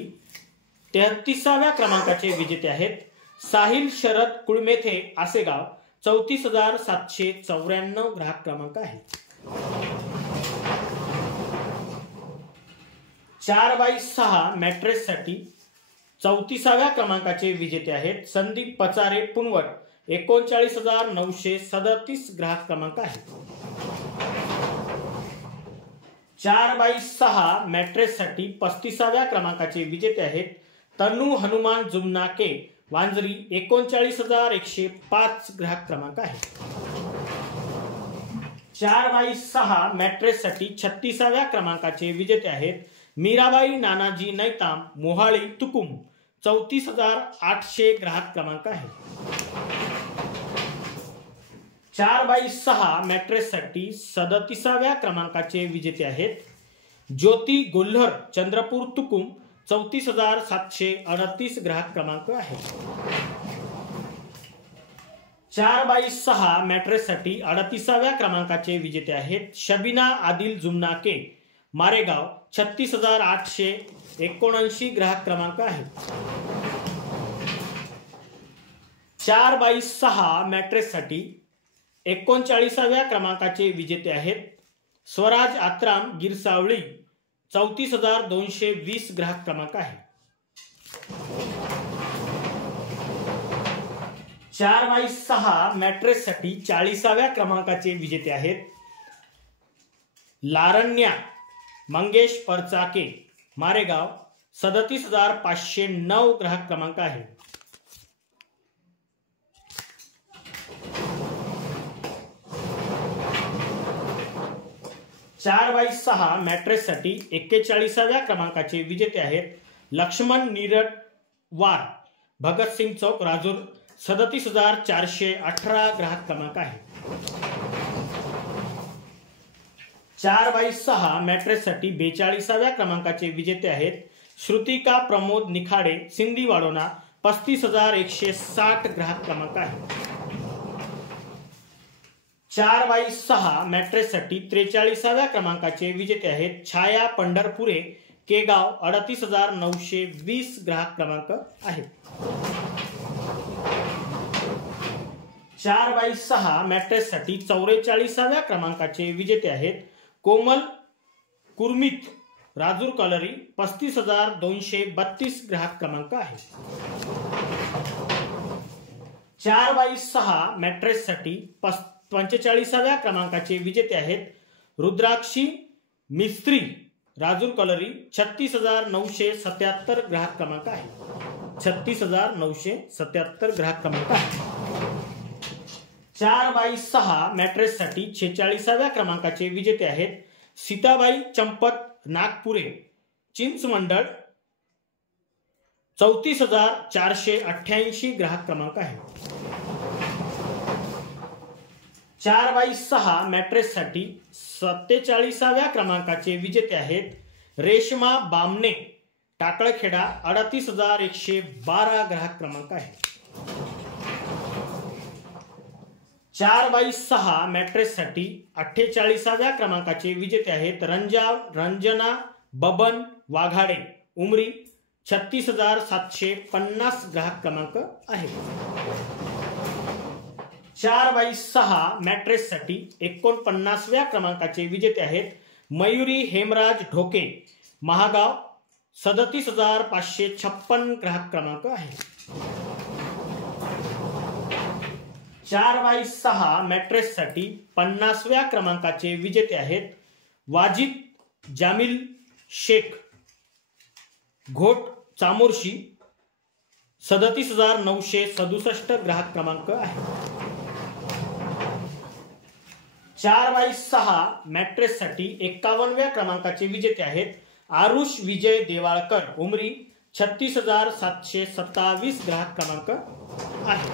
33व्या क्रमांकाचे विजेते आहेत साहिल शरद कुळमेथे आसेगाव 34,794 ग्राहक क्रमांक आहे. 4x6 मॅट्रेससाठी 34व्या क्रमांकाचे विजेते आहेत संदीप पचारे पुनवट 39,937 ग्राहक क्रमांक आहे. 4x6 मॅट्रेससाठी 35व्या क्रमांकाचे विजेते आहेत तनू हनुमान जुमनाके वांजरी 39,105 ग्राहक क्रमांक आहे. 4x6 मॅट्रेससाठी 36व्या क्रमांकाचे विजेते आहेत मीराबाई नानाजी नैताम मोहाळी तुकुम 34,800 ग्राहक क्रमांक आहे. 4x6 मॅट्रेससाठी 37व्या क्रमांकाचे विजेते आहेत ज्योती गोल्हर, चंद्रपूर तुकुम, 34,738 ग्राहक क्रमांक आहे। 4x6 मॅट्रेससाठी 38व्या क्रमांकाचे विजेते आहेत शबिना आदिल जुमनाके, मारेगाव, 36,879 ग्राहक क्रमांक आहे। 4x6 मॅट्रेससाठी 39व्या क्रमांकाचे विजेते आहेत स्वराज आत्राम, गिरसावळी, 34,220 ग्राहक क्रमांक आहे। 4x6 मॅट्रेससाठी 40व्या क्रमांकाचे विजेते आहेत लारण्या मंगेश परचाके, मारेगाव, 37,509 ग्राहक क्रमांक आहे। 4x6 मॅट्रेससाठी 41व्या क्रमांकाचे विजेते आहेत लक्ष्मण नीरज वार, भगतसिंग चौक, राजूर, 37,418 ग्राहक क्रमांक आहे। 4x6 मॅट्रेससाठी 42व्या क्रमांकाचे विजेते आहेत श्रुतिका प्रमोद निखाडे, सिंधी वाडोना, 35,160 ग्राहक क्रमांक आहे। 4x6 मॅट्रेससाठी 43व्या क्रमांकाचे विजेते आहेत छाया पंढरपुरे, केगाव, 38,920 ग्राहक क्रमांक आहे। 4x6 मॅट्रेससाठी 44व्या क्रमांकाचे विजेते आहेत कोमल कुर्मित, राजूर कॉलरी, 35,232 ग्राहक क्रमांक आहे। 4x6 मॅट्रेससाठी 45व्या क्रमांकाचे विजेते आहेत रुद्राक्षी मिस्त्री, राजूर कॉलरी, 36,977 ग्राहक क्रमांक आहे। 36,977 ग्राहक क्रमांक आहे। 4x6 मॅट्रेससाठी 46व्या क्रमांकाचे विजेते आहेत सीताबाई चंपत नागपुरे, चिंचमंडळ, 34,488 ग्राहक क्रमांक आहे। 4x6 मॅट्रेससाठी 47व्या क्रमांकाचे विजेते आहेत रेशमा बामणे, टाकळखेडा, 38,112 ग्राहक क्रमांक आहे। 4x6 मॅट्रेससाठी 48व्या क्रमांकाचे विजेते आहेत रंजना बबन वाघाडे, उमरी, 36,750 ग्राहक क्रमांक आहे। 4x6 मॅट्रेससाठी 49व्या क्रमांकाचे विजेते आहेत मयुरी हेमराज ढोके, महागाव, 37,556 ग्राहक क्रमांक आहे। 4x6 मॅट्रेससाठी 50व्या क्रमांकाचे विजेते आहेत वाजिद जामिल शेख, घोट, चामोर्शी, 37,967 ग्राहक क्रमांक आहे। 4x6 मॅट्रेससाठी 51व्या क्रमांकाचे विजेते आहेत आरुष विजय देवाळकर, उमरी, 36,727 ग्राहक क्रमांक आहे।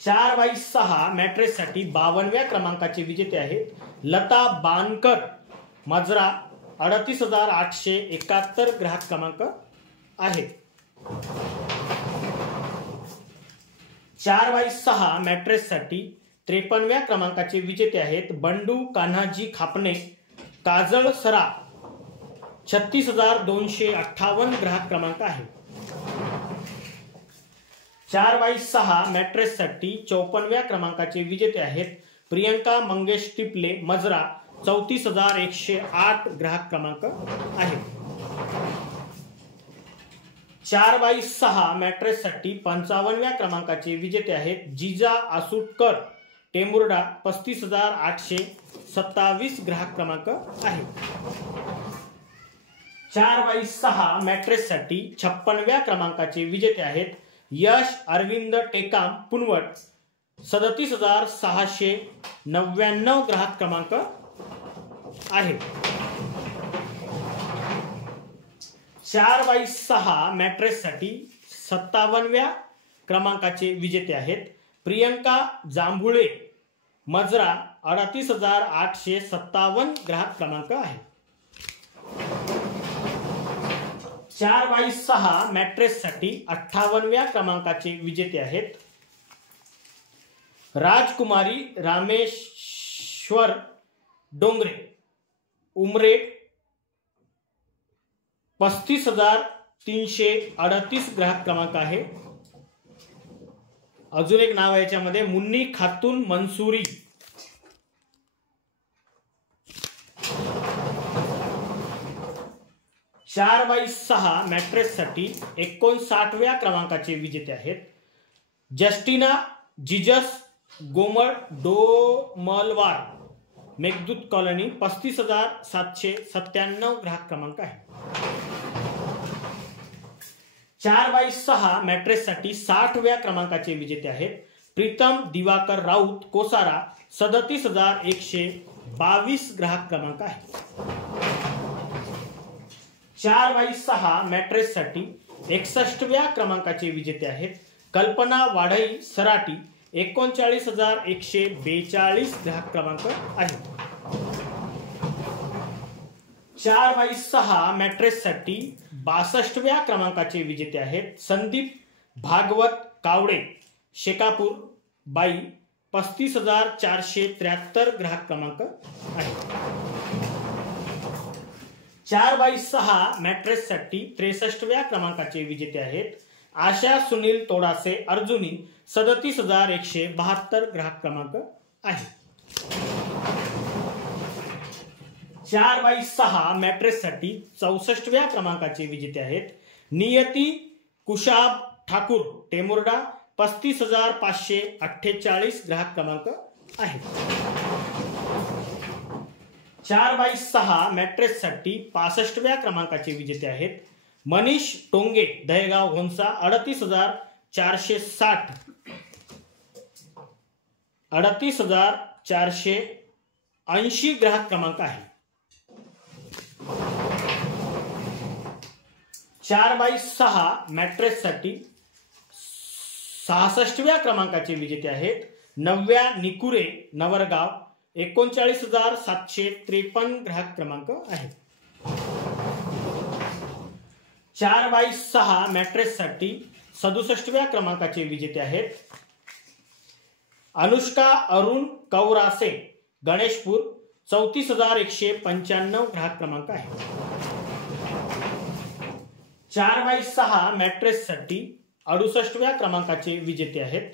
4x6 मॅट्रेससाठी 52व्या क्रमांकाचे विजेते आहेत लता बानकर, मजरा, 38,871 ग्राहक क्रमांक आहे। 4x6 मॅट्रेससाठी 53व्या क्रमांकाचे विजेते आहेत बंडू कान्हाजी खापणे, काजळ सरा, 36,258 ग्राहक क्रमांक आहे। 4x6 मॅट्रेससाठी 54व्या क्रमांकाचे विजेते आहेत प्रियंका मंगेश टिपले, मजरा, 34,108 ग्राहक क्रमांक आहे। 4x6 मॅट्रेससाठी 55व्या क्रमांकाचे विजेते आहेत जिजा आसुटकर, टेंबुर्डा, 35,827 ग्राहक क्रमांक आहे। 4x6 मॅट्रेससाठी 56व्या क्रमांकाचे विजेते आहेत यश अरविंद टेकाम, पुनवट, 37,699 ग्राहक क्रमांक आहे। 4x6 मॅट्रेससाठी 57व्या क्रमांकाचे विजेते आहेत. प्रियंका जांभुळे मजरा 38,857 ग्राहक क्रमांक आहे. 4x6 मॅट्रेससाठी 58व्या क्रमांकाचे विजेते आहेत. राजकुमारी रामेश्वर डोंगरे उमरेड 35,338 ग्राहक क्रमांक आहे. अजून एक नाव आहे याच्यामध्ये मुन्नी खातून मंसूरी 4x6 मॅट्रेससाठी 59व्या क्रमांकाचे विजेते आहेत. जस्टिना जिजस गोमळ डोमलवार मेघदूत कॉलनी 35,797 ग्राहक क्रमांक आहे. 4x6 मॅट्रेससाठी 60व्या क्रमांकाचे विजेते आहेत. प्रीतम दिवाकर राऊत कोसारा 37,122 ग्राहक क्रमांक आहे. 4x6 मॅट्रेससाठी 61व्या क्रमांकाचे विजेते आहेत. कल्पना वाढई सराटी 39,142 ग्राहक क्रमांक आहे. 4x6 मॅट्रेससाठी 62व्या क्रमांकाचे विजेते आहेत. संदीप भागवत कावडे शेकापूर बाई 35,473 ग्राहक क्रमांक आहे. 4x6 मॅट्रेससाठी 63व्या क्रमांकाचे विजेते आहेत. आशा सुनील तोडासे अर्जुनी 37,172 ग्राहक क्रमांक आहे. 4x6 मॅट्रेससाठी 64व्या क्रमांकाचे विजेते आहेत. नियती कुशाब ठाकूर टेमुर्डा 35,548 ग्राहक क्रमांक आहे. 4x6 मॅट्रेससाठी 65व्या क्रमांकाचे विजेते आहेत. मनीष टोंगे दहेगाव घोंसा 38,480 ग्राहक क्रमांक आहे. 4x6 मॅट्रेससाठी 66व्या क्रमांकाचे विजेते आहेत. नव्या निकुरे नवरगाव 39,753 ग्राहक क्रमांक आहे. 4x6 मॅट्रेससाठी 67व्या क्रमांकाचे विजेते आहेत. अनुष्का अरुण कौरासे गणेशपूर 34,195 ग्राहक क्रमांक आहे. 4x6 मॅट्रेससाठी 68व्या क्रमांकाचे विजेते आहेत.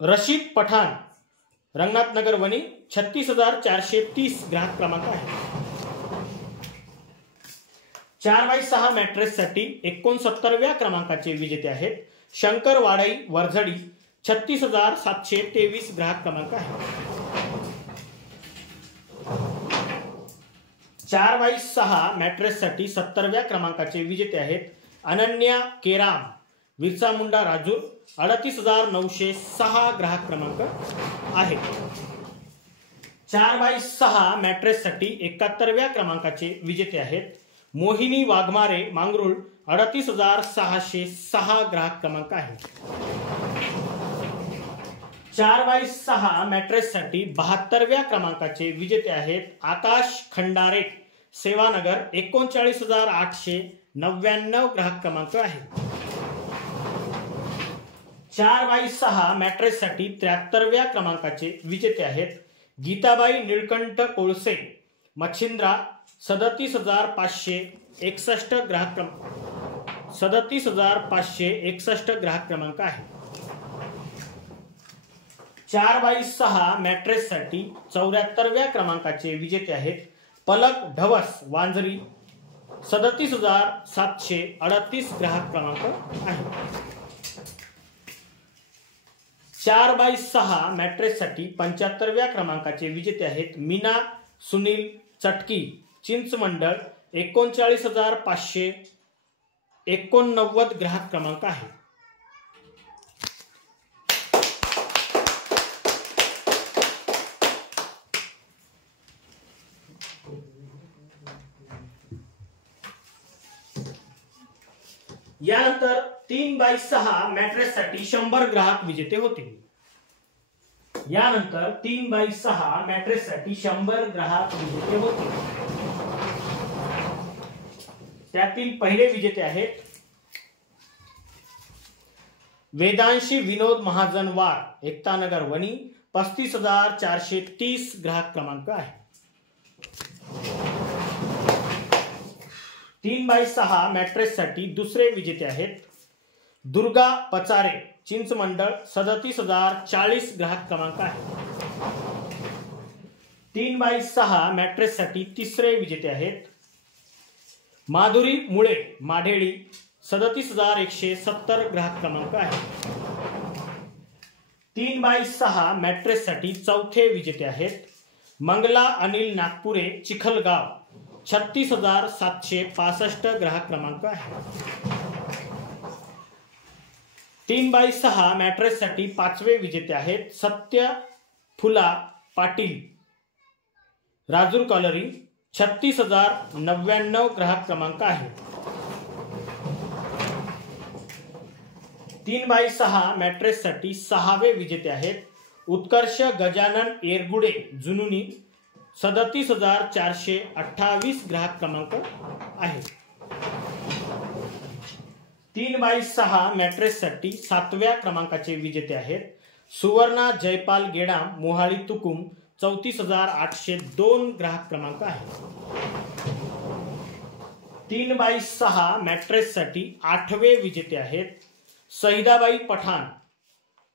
रशीद पठाण रंगनाथनगर वणी 36,430 ग्राहक क्रमांक आहे. 4x6 मॅट्रेससाठी 69व्या क्रमांकाचे विजेते आहेत. शंकर वाडई वरझडी 36,723 ग्राहक क्रमांक आहे. 4x6 मॅट्रेससाठी 70व्या क्रमांकाचे विजेते आहेत. अनन्या केराम विरसा मुंडा राजूर 38,906 ग्राहक क्रमांक आहे. 4x6 मॅट्रेससाठी 71व्या क्रमांकाचे विजेते आहेत. मोहिनी वाघमारे मांगरूळ 38,606 ग्राहक क्रमांक आहे. 4x6 मॅट्रेससाठी 72व्या क्रमांकाचे विजेते आहेत. आकाश खंडारे सेवानगर 39,899 ग्राहक क्रमांक आहे. 4x6 मॅट्रेससाठी 73व्या क्रमांकाचे विजेते आहेत. गीताबाई निळकंठ कोळसे मच्छिंद्रा 37,561 ग्राहक ग्राहक क्रमांक आहे. 4x6 मॅट्रेससाठी 74व्या क्रमांकाचे विजेते आहेत. पलक ढवस वांजरी 37,738 ग्राहक क्रमांक आहे. 4x6 मॅट्रेससाठी 75व्या क्रमांकाचे विजेते आहेत. मीना सुनील चटकी चिंचमंडळ 39,589 ग्राहक क्रमांक आहे. यानंतर 3x6 मॅट्रेस साठी 100 ग्राहक विजेते होतील। यानंतर 3x6 मॅट्रेस साठी 100 ग्राहक विजेते होतील। त्यातील पहिले विजेते आहेत वेदांशी विनोद महाजन वार, एकतानगर वणी, 35,430 ग्राहक क्रमांक आहे। 3x6 मॅट्रेस साठी दुसरे विजेते आहेत दुर्गा पचारे, चिंचमंडळ, 37,040 ग्राहक क्रमांक आहे। 3x6 मॅट्रेस साठी तिसरे विजेते आहेत माधुरी मुळे, माढेळी, 37,170 ग्राहक क्रमांक आहे। 3x6 मॅट्रेस साठी चौथे विजेते आहेत मंगला अनिल नागपुरे, चिखलगाव, 36,765 ग्राहक क्रमांक आहे। 3x6 मॅट्रेस साठी पाचवे विजेते आहेत सत्य फुला पाटील, राजूर कॉलरी, 36,099 ग्राहक क्रमांक आहे। 3x6 मॅट्रेस साठी सहावे विजेते आहेत उत्कर्ष गजानन येरगुडे, जुनुनी, 37,428 ग्राहक क्रमांक आहे। 3x6 मॅट्रेस साठी सातव्या क्रमांकाचे विजेते आहेत सुवर्णा जयपाल गेडाम, मोहाळी तुकुम, 34,802 ग्राहक क्रमांक आहे। 3x6 मॅट्रेस साठी आठवे विजेते आहेत सहिदाबाई पठाण,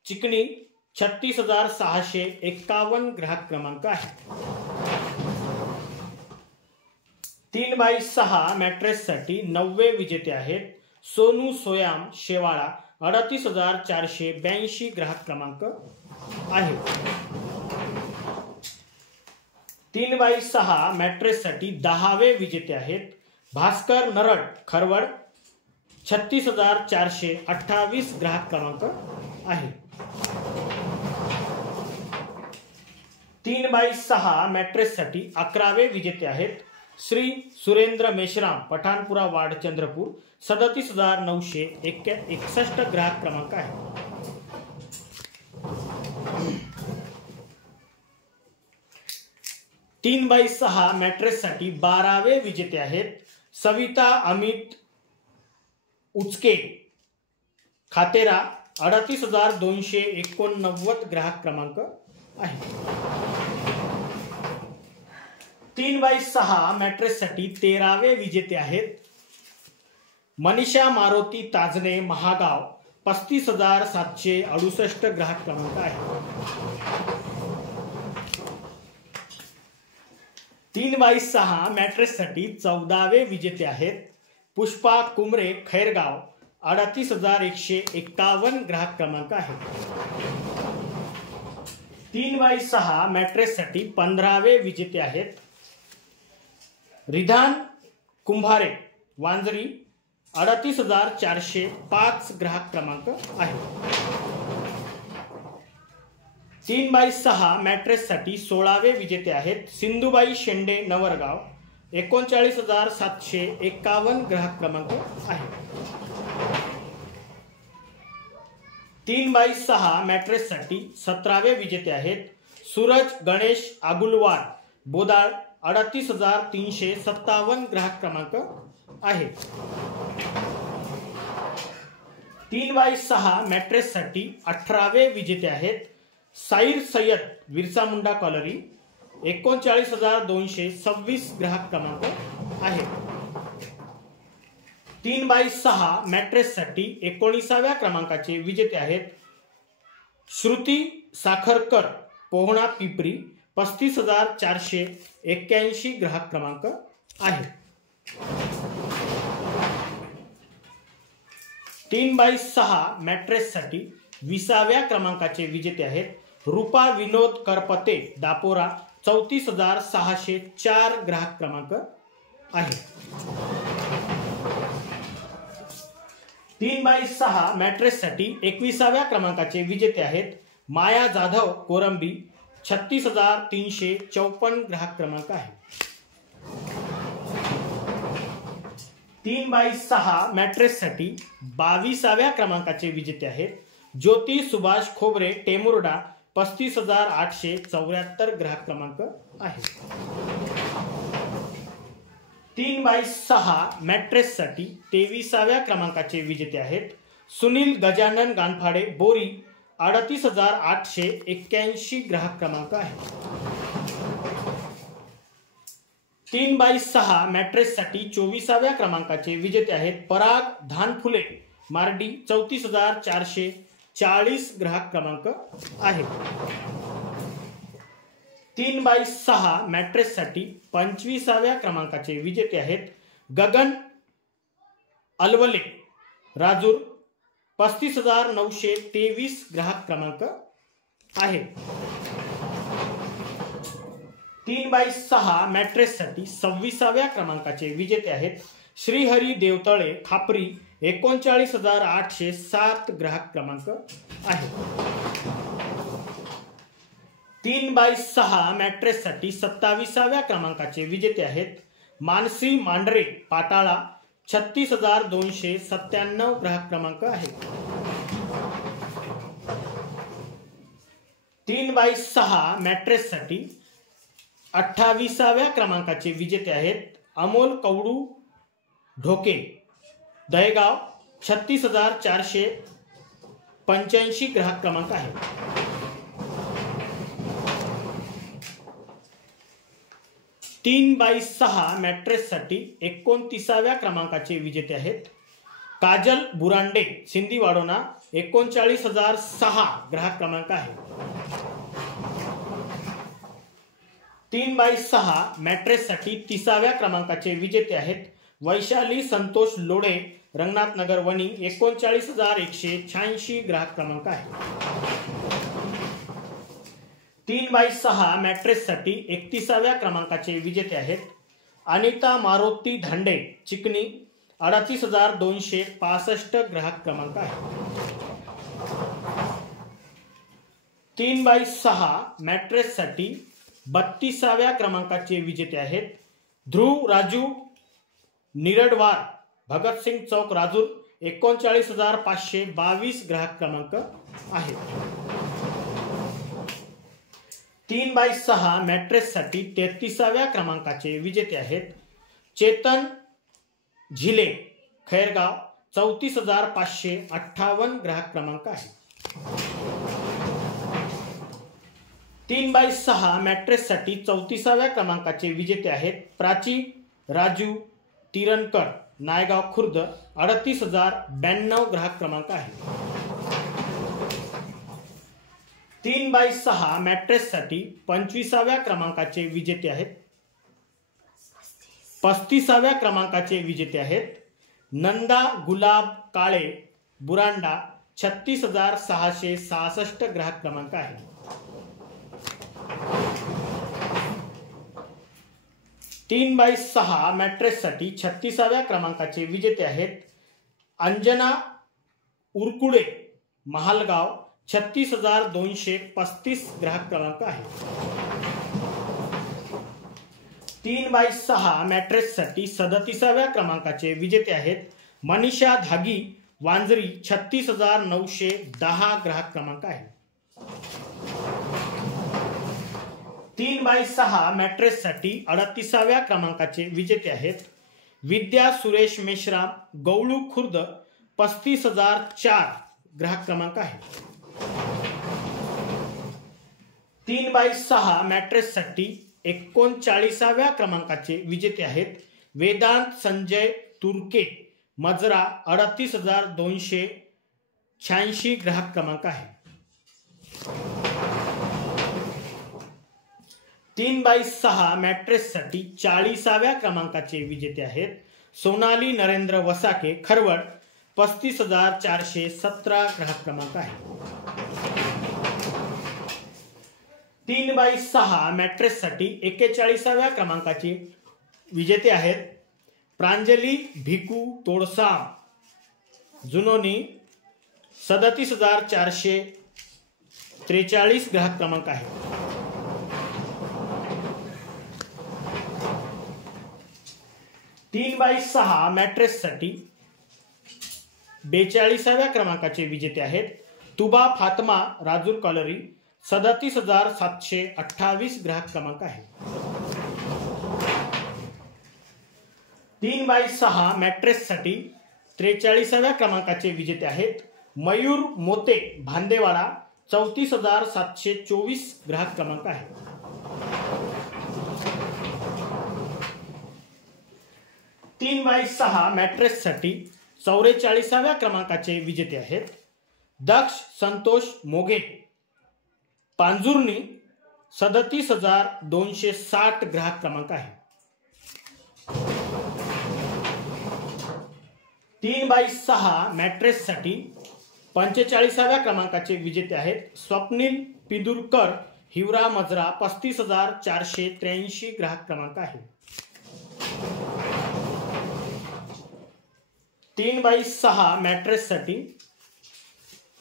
चिकणी, 36,651 ग्राहक क्रमांक आहे। 3x6 मॅट्रेस साठी नववे विजेते आहेत सोनू सोयाम, शेवाळा, 38,482 ग्राहक क्रमांक आहे। 3x6 मॅट्रेस साठी दहावे विजेते आहेत भास्कर नरड, खरवड, 36,428 ग्राहक क्रमांक आहे। 3x6 मॅट्रेस साठी 11वे विजेते आहेत श्री सुरेंद्र मेश्राम, पठाणपुरा वार्ड, चंद्रपूर, 37,961 ग्राहक क्रमांक आहे। 3x6 मॅट्रेस साठी 12वे विजेते आहेत सविता अमित उचके, खातेरा, 38,289 ग्राहक क्रमांक आहे। 3x6 मॅट्रेस साठी 13वे विजेते आहेत मनीषा मारुती ताजने, महागाव, 35,768 ग्राहक क्रमांक आहे। 3x6 मॅट्रेस साठी 14वे विजेते आहेत पुष्पा कुमरे, खैरगाव, 38,151 ग्राहक क्रमांक आहे। 3x6 मॅट्रेस साठी 15वे विजेते आहेत रिधान कुंभारे, वांजरी, 38,405 ग्राहक क्रमांक आहे। 3x6 मॅट्रेस साठी 16वे विजेते आहेत सिंधुबाई शेंडे, नवरगाव, 39,751 ग्राहक क्रमांक आहे। 3x6 मॅट्रेस साठी 17वे विजेते आहेत सूरज गणेश आगुलवार, बोदाळ, 38,357 ग्राहक क्रमांक आहे। 3x6 मॅट्रेस साठी 18वे विजेते आहेत साईर सय्यद, विरसा मुंडा कॉलरी, 39,226 ग्राहक क्रमांक आहे। 3x6 मॅट्रेस साठी 19व्या क्रमांकाचे विजेते आहेत श्रुती साखरकर, पोहणा पिपरी, 35,481 ग्राहक क्रमांक आहे। 3x6 मॅट्रेस साठी 20व्या क्रमांकाचे विजेते आहेत रूपा विनोद करपते, दापोरा, 34,604 ग्राहक क्रमांक आहे। 3x6 मॅट्रेस साठी 21व्या क्रमांकाचे विजेते आहेत माया जाधव, कोरंबी, 36,354 ग्राहक क्रमांक आहे। 3x6 मॅट्रेससाठी 22व्या क्रमांकाचे विजेते आहेत ज्योती सुभाष खोबरे टेमुर्डा 35,874 ग्राहक क्रमांक आहे। 3x6 मॅट्रेससाठी 23व्या क्रमांकाचे विजेते आहेत सुनील गजानन गानफाडे बोरी 38,881 ग्राहक क्रमांक आहे। 3x6 मॅट्रेससाठी 24व्या क्रमांकाचे विजेते आहेत पराग धानफुले मार्डी 34,440 ग्राहक क्रमांक आहे। 3x6 मॅट्रेससाठी 25व्या क्रमांकाचे विजेते आहेत गगन अलवले राजूर 35,923 ग्राहक क्रमांक आहे। 3x6 मॅट्रेससाठी 26व्या क्रमांकाचे विजेते आहेत श्रीहरी देवतळे खापरी 39,807 ग्राहक क्रमांक आहे। 3x6 मॅट्रेससाठी 27व्या क्रमांकाचे विजेते आहेत मानसी मांढरे पाटाळा 36,297 ग्राहक क्रमांक आहे। 3x6 मॅट्रेससाठी 28व्या क्रमांकाचे विजेते आहेत अमोल कवडू ढोके दहेगाव 36,485 ग्राहक क्रमांक आहे। 3x6 मॅट्रेससाठी 29व्या क्रमांकाचे विजेते आहेत काजल बुरांडे सिंदीवाडोना 39,006 ग्राहक क्रमांक आहे। 3x6 मॅट्रेससाठी 30व्या क्रमांकाचे विजेते आहेत वैशाली संतोष लोडे रंगनाथ नगर वणी 39,186 ग्राहक क्रमांक आहे। 3x6 मॅट्रेससाठी 31व्या क्रमांकाचे विजेते आहेत अनिता मारुती धांडे चिकनी 38,265 ग्राहक क्रमांक आहे। 3x6 मॅट्रेससाठी 32व्या क्रमांकाचे विजेते आहेत ध्रुव राजू निरडवार भगतसिंग चौक राजूर 39,522 ग्राहक क्रमांक आहे। 3x6 मॅट्रेससाठी 33व्या क्रमांकाचे विजेते आहेत चेतन झिले खैरगाव 34,558 ग्राहक क्रमांक आहे। 3x6 मॅट्रेससाठी 34व्या क्रमांकाचे विजेते आहेत प्राची राजू तिरणकर नायगाव खुर्द 38,092 ग्राहक क्रमांक आहे। 3x6 मॅट्रेससाठी 25व्या क्रमांकाचे विजेते आहेत 35व्या क्रमांकाचे विजेते आहेत नंदा गुलाब काळे बुरांडा 36,666 ग्राहक क्रमांक आहे। 3x6 मॅट्रेससाठी 36व्या क्रमांकाचे विजेते आहेत अंजना उरकुडे महालगाव 36,235 ग्राहक क्रमांक आहे। 3x6 मॅट्रेससाठी 37व्या क्रमांकाचे विजेते आहेत मनीषा धागी वांजरी 36,910 ग्राहक क्रमांक आहे। 3x6 मॅट्रेससाठी 38व्या क्रमांकाचे विजेते आहेत विद्या सुरेश मेश्राम गवळू खुर्द 35,004 ग्राहक क्रमांक आहे। 3x6 मॅट्रेससाठी 39व्या क्रमांकाचे विजेते आहेत वेदांत संजय तुर्के मजरा 38,286 ग्राहक क्रमांक आहे। 3x6 मॅट्रेससाठी 40व्या क्रमांकाचे विजेते आहेत सोनाली नरेंद्र वसाके खरवड 35,417 ग्राहक क्रमांक आहे। 3x6 मॅट्रेससाठी 41व्या क्रमांकाचे विजेते आहेत प्रांजली भिकू तोडसाम जुनोनी 37,443 ग्राहक क्रमांक आहे। 3x6 मॅट्रेससाठी 42व्या क्रमांकाचे विजेते आहेत तुबा फातमा, राजूर कॉलरी. 37,728 ग्राहक क्रमांक आहे. 3x6 मॅट्रेससाठी 43व्या क्रमांकाचे विजेते आहेत मयूर मोते, भांदेवाडा. 34,724 ग्राहक क्रमांक आहे. 3x6 मॅट्रेससाठी 44व्या क्रमांकाचे विजेते आहेत दक्ष संतोष मोगे, पांजुर्णी. 37,260 ग्राहक क्रमांक आहे. 3x6 मॅट्रेससाठी 45व्या क्रमांकाचे विजेते आहेत स्वप्नील पिंदुरकर, हिवरा मजरा. 35,483 ग्राहक क्रमांक आहे. 3x6 मॅट्रेससाठी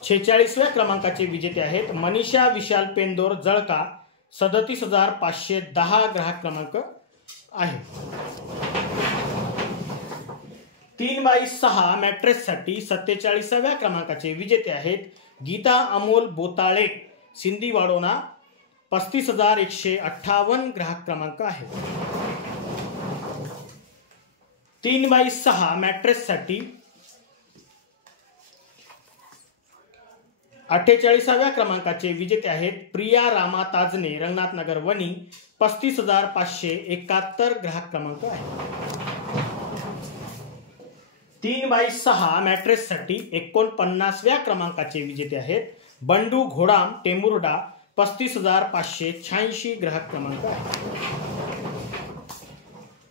46व्या क्रमांकाचे विजेते आहेत मनीषा विशाल पेंदोर, जळका. 37,510 ग्राहक क्रमांक आहे. 3x6 मॅट्रेससाठी 47व्या क्रमांकाचे विजेते आहेत गीता अमोल बोताळे, सिंधी वाडोना. 35,158 ग्राहक क्रमांक आहे. 3x6 मॅट्रेससाठी 48व्या क्रमांकाचे विजेते आहेत प्रिया रामा ताजने, रंगनाथनगर, वणी. 35,571 ग्राहक क्रमांक आहे. 3x6 मॅट्रेससाठी 49व्या क्रमांकाचे विजेते आहेत बंडू घोडाम, टेंबुर्डा. 35,586 ग्राहक क्रमांक आहे.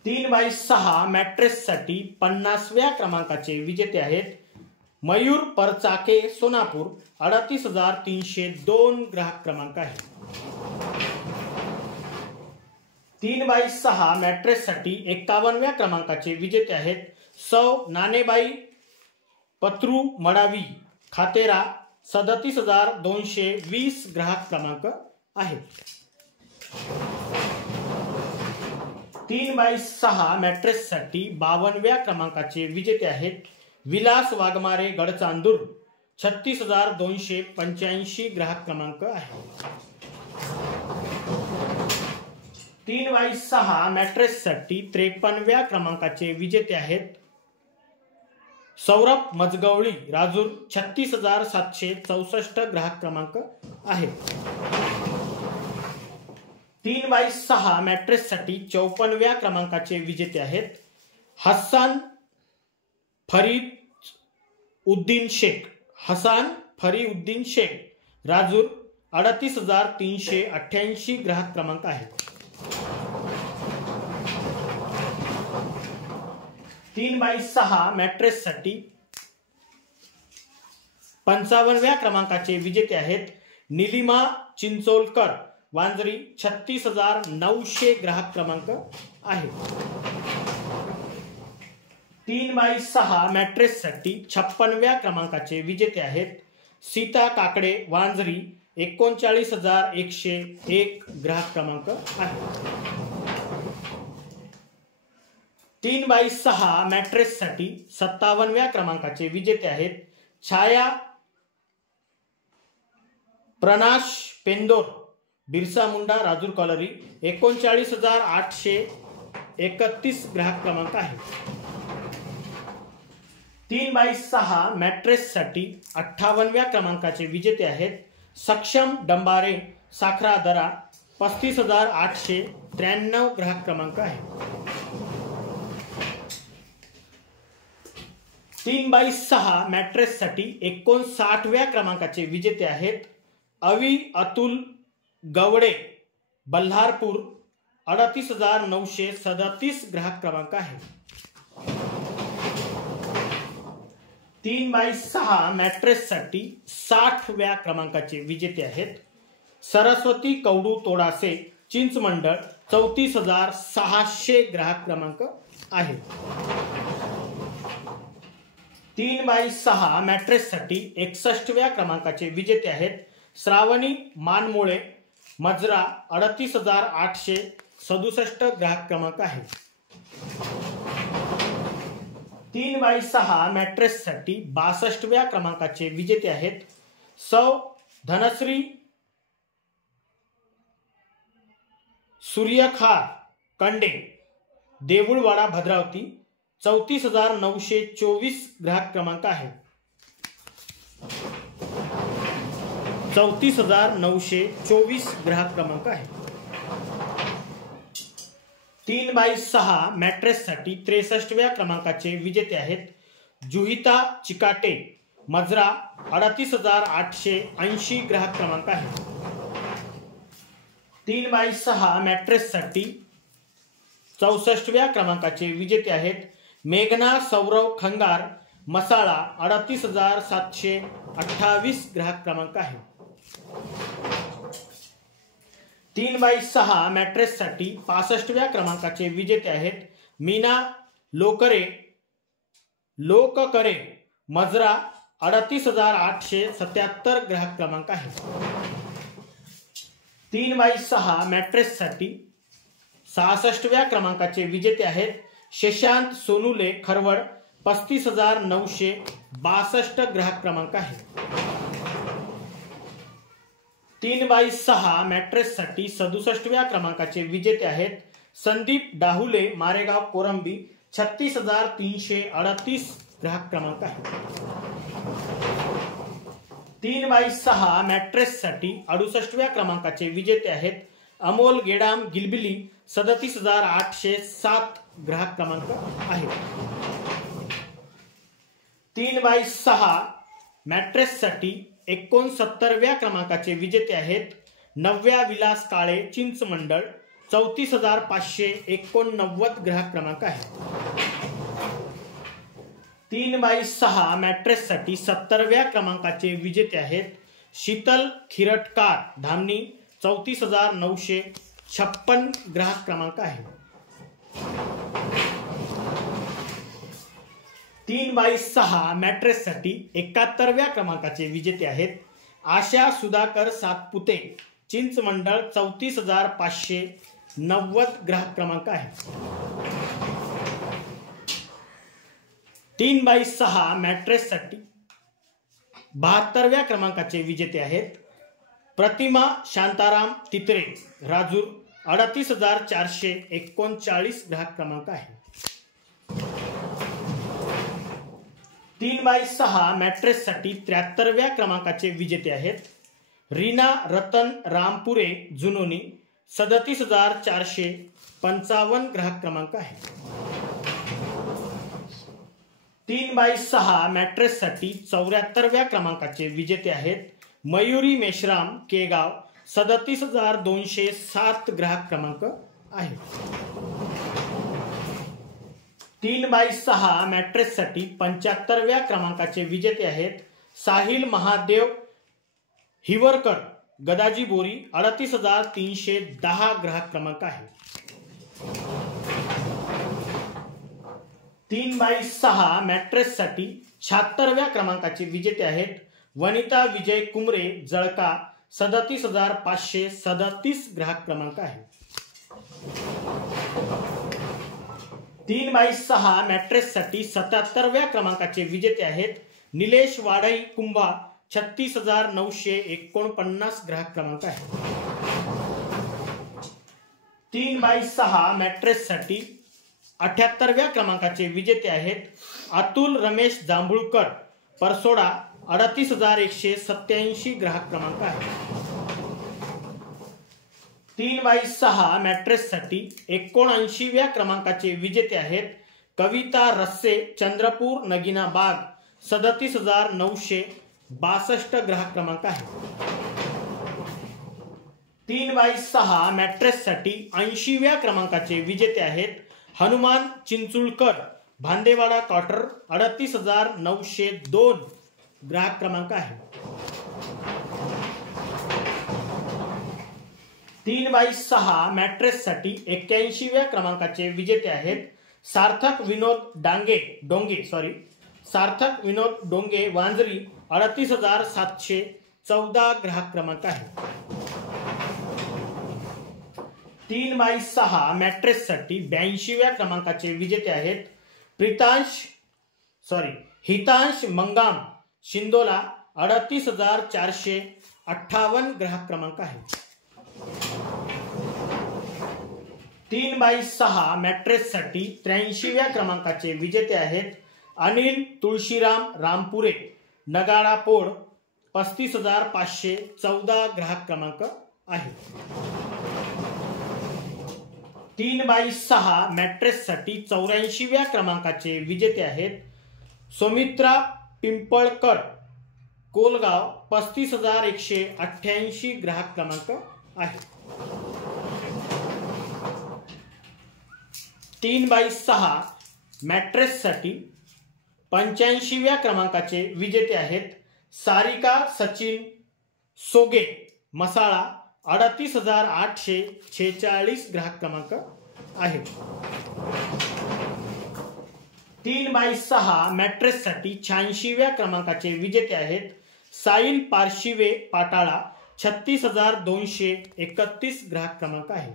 3x6 मॅट्रेससाठी 50व्या क्रमांकाचे विजेते आहेत मयूर परचाके, सोनापूर. 38,302 ग्राहक क्रमांक आहे. 3x6 मॅट्रेससाठी 51व्या क्रमांकाचे विजेते आहेत सौ नानेबाई पत्रू मडावी, खातेरा. 37,220 ग्राहक क्रमांक आहे. 3x6 मॅट्रेससाठी 52व्या क्रमांकाचे विजेते आहेत विलास वाघमारे, गडचांदूर. 36,285 ग्राहक क्रमांक आहे. 3x6 मॅट्रेससाठी 53व्या क्रमांकाचे विजेते आहेत सौरभ मजगवळी, राजूर. 36,764 ग्राहक क्रमांक आहे. 3x6 मॅट्रेससाठी 54व्या क्रमांकाचे विजेते आहेत हसन फरीद उद्दीन शेख, राजूर. 38,388 ग्राहक क्रमांक आहे. 3x6 मॅट्रेससाठी 55व्या क्रमांकाचे विजेते आहेत निलिमा चिंचोलकर, वांजरी. 36,900 ग्राहक क्रमांक आहे. 3x6 मॅट्रेससाठी 56व्या क्रमांकाचे विजेते आहेत सीता काकडे, वांजरी. 39,101 ग्राहक क्रमांक आहे. 3x6 मॅट्रेससाठी 57व्या क्रमांकाचे विजेते आहेत छाया प्रनाश पेंदोर, बिरसा मुंडा, राजूर कॉलरी. 39,831 ग्राहक क्रमांक आहे. 3x6 मॅट्रेससाठी 58व्या क्रमांकाचे विजेते आहेत सक्षम डंबारे, साखरा दरा. 35,893 ग्राहक क्रमांक आहे. 3x6 मॅट्रेससाठी 59व्या क्रमांकाचे विजेते आहेत अवी अतुल गवडे, बल्हारपूर. 38,937 ग्राहक क्रमांक आहे. 3x6 मॅट्रेससाठी 60व्या क्रमांकाचे विजेते आहेत सरस्वती कवडू तोडासे, चिंचमंडळ. 34,600 ग्राहक क्रमांक आहे. 3x6 मॅट्रेससाठी 61व्या क्रमांकाचे विजेते आहेत श्रावणी मानमोळे, मजरा. 38,867 ग्राहक क्रमांक आहे. 3x6 मॅट्रेससाठी 62व्या क्रमांकाचे विजेते आहेत सौ धनश्री सूर्यखार कंडे, देऊळवाडा, भद्रावती. 34,924 ग्राहक क्रमांक आहे. 34,924 ग्राहक क्रमांक आहे. 3x6 मॅट्रेससाठी 63व्या क्रमांकाचे विजेते आहेत जुहिता चिकाटे, मजरा. 38,880 ग्राहक क्रमांक आहे. 3x6 मॅट्रेससाठी 64व्या क्रमांकाचे विजेते आहेत मेघना सौरव खंगार, मसाळा. 38,728 ग्राहक क्रमांक आहे. 3x6 मॅट्रेससाठी 65व्या क्रमांकाचे विजेते आहेत मीना लोककरे, मजरा. 38,877 ग्राहक क्रमांक आहे. 3x6 मॅट्रेससाठी 66व्या क्रमांकाचे विजेते आहेत शशांत सोनुले, खरवड. 35,962 ग्राहक क्रमांक आहे. 3x6 मॅट्रेससाठी 67व्या क्रमांकाचे विजेते आहेत संदीप डाहुले, मारेगाव, कोरंबी. 36,338 ग्राहक क्रमांक आहे. 3x6 मॅट्रेससाठी 68व्या क्रमांकाचे विजेते आहेत अमोल गेडाम, गिलबिली. 37,807 ग्राहक क्रमांक आहे. 3x6 मॅट्रेससाठी 69व्या क्रमांकाचे विजेते आहेत नव्या विलास काळे, चिंचमंडळ. 34,589 ग्राहक क्रमांक आहे. 3x6 मॅट्रेससाठी 70व्या क्रमांकाचे विजेते आहेत शीतल खिरटकार, धामणी. 34,956 ग्राहक क्रमांक आहे. 3x6 मॅट्रेससाठी 71व्या क्रमांकाचे विजेते आहेत आशा सुधाकर सातपुते, चिंचमंडळ. 34,590 ग्राहक क्रमांक आहे. 3x6 मॅट्रेससाठी 72व्या क्रमांकाचे विजेते आहेत प्रतिमा शांताराम तित्रे, राजूर. 38,439 ग्राहक क्रमांक आहे. 3x6 मॅट्रेससाठी 73व्या क्रमांकाचे विजेते आहेत रीना रतन रामपुरे, जुनोनी. 37,455 ग्राहक क्रमांक आहे. 3x6 मॅट्रेससाठी 74व्या क्रमांकाचे विजेते आहेत मयुरी मेश्राम, केगाव. 37,207 ग्राहक क्रमांक आहे. 3x6 मॅट्रेससाठी 75व्या क्रमांकाचे विजेते आहेत साहिल महादेव हिवरकर, गदाजी बोरी. 38,310 ग्राहक क्रमांक आहे. 3x6 मॅट्रेससाठी 76व्या क्रमांकाचे विजेते आहेत वनिता विजय कुमरे, जळका. 37,537 ग्राहक क्रमांक आहे. 3x6 मॅट्रेससाठी 77व्या क्रमांकाचे विजेते आहेत निलेश वाडई, कुंभा. 36,949 ग्राहक क्रमांक आहे. 3x6 मॅट्रेससाठी 78व्या क्रमांकाचे विजेते आहेत अतुल रमेश जांभूळकर, परसोडा. 38,187 ग्राहक क्रमांक आहे. 3x6 मॅट्रेससाठी 79व्या क्रमांकाचे विजेते आहेत कविता रस्से, चंद्रपूर, नगिना बाग. 37,962 ग्राहक क्रमांक आहे. 3x6 मॅट्रेससाठी 80व्या क्रमांकाचे विजेते आहेत हनुमान चिंचुळकर, भांदेवाडा, क्वार्टर. 38,902 ग्राहक क्रमांक आहे. 3x6 मॅट्रेससाठी 81व्या क्रमांकाचे विजेते आहेत सार्थक विनोद डोंगे, वांजरी. 38,714 ग्राहक क्रमांक आहे. 3x6 मॅट्रेससाठी 82व्या क्रमांकाचे विजेते आहेत प्रितांश हितांश मंगाम शिंदोला 38,458 ग्राहक क्रमांक आहे. 3x6 मॅट्रेससाठी 83व्या क्रमांकाचे विजेते आहेत अनिल तुळशीराम रामपुरे, नगाडा पोड, 35,514 ग्राहक क्रमांक आहे. 3x6 मॅट्रेससाठी 84व्या क्रमांकाचे विजेते आहेत सुमित्रा पिंपळकर, कोलगाव, 35,188 ग्राहक क्रमांक आहे. 3x6 मॅट्रेससाठी 85व्या क्रमांकाचे विजेते आहेत सारिका सचिन सोगे, मसाळा, 38,846 ग्राहक क्रमांक आहे. 3x6 मॅट्रेससाठी 86व्या क्रमांकाचे विजेते आहेत साईल पारशिवे पाटाळा, 36,231 ग्राहक क्रमांक आहे.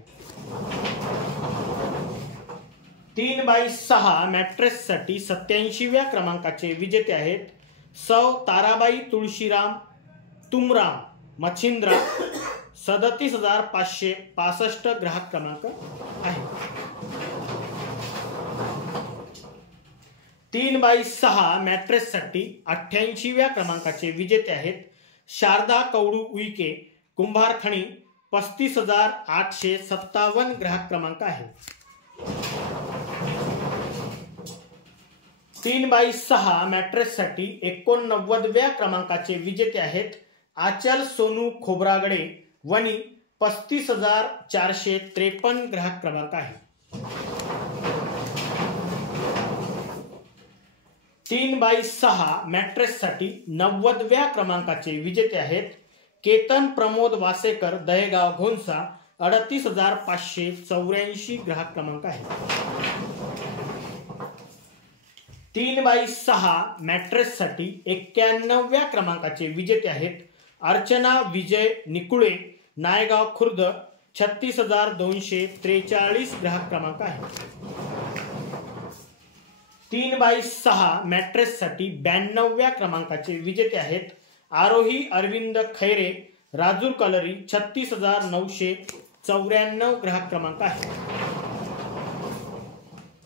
3x6 मॅट्रेससाठी 87व्या क्रमांकाचे विजेते आहेत सौ ताराबाई तुळशीराम तुमराम, मच्छिंद्रा, 37,565 ग्राहक क्रमांक आहे. 3x6 मॅट्रेससाठी 88व्या क्रमांकाचे विजेते आहेत शारदा कवडू उईके, कुंभारखणी, 35,857 ग्राहक क्रमांक आहे. 3x6 मॅट्रेससाठी 89व्या क्रमांकाचे विजेते आहेत आचल सोनू खोब्रागडे, वणी, 35,453 ग्राहक क्रमांक आहे. 3x6 मॅट्रेससाठी 90व्या क्रमांकाचे विजेते आहेत केतन प्रमोद वासेकर, दहेगाव, घोणसा, 38,584 ग्राहक क्रमांक आहे. 3x6 मॅट्रेससाठी 91व्या क्रमांकाचे विजेते आहेत अर्चना विजय निकुळे, नायगाव, खुर्द, 36,243 ग्राहक क्रमांक आहे. 3x6 मॅट्रेससाठी 92व्या क्रमांकाचे विजेते आहेत आरोही अरविंद खैरे, राजूर कलरी, 36,994 ग्राहक क्रमांक आहे.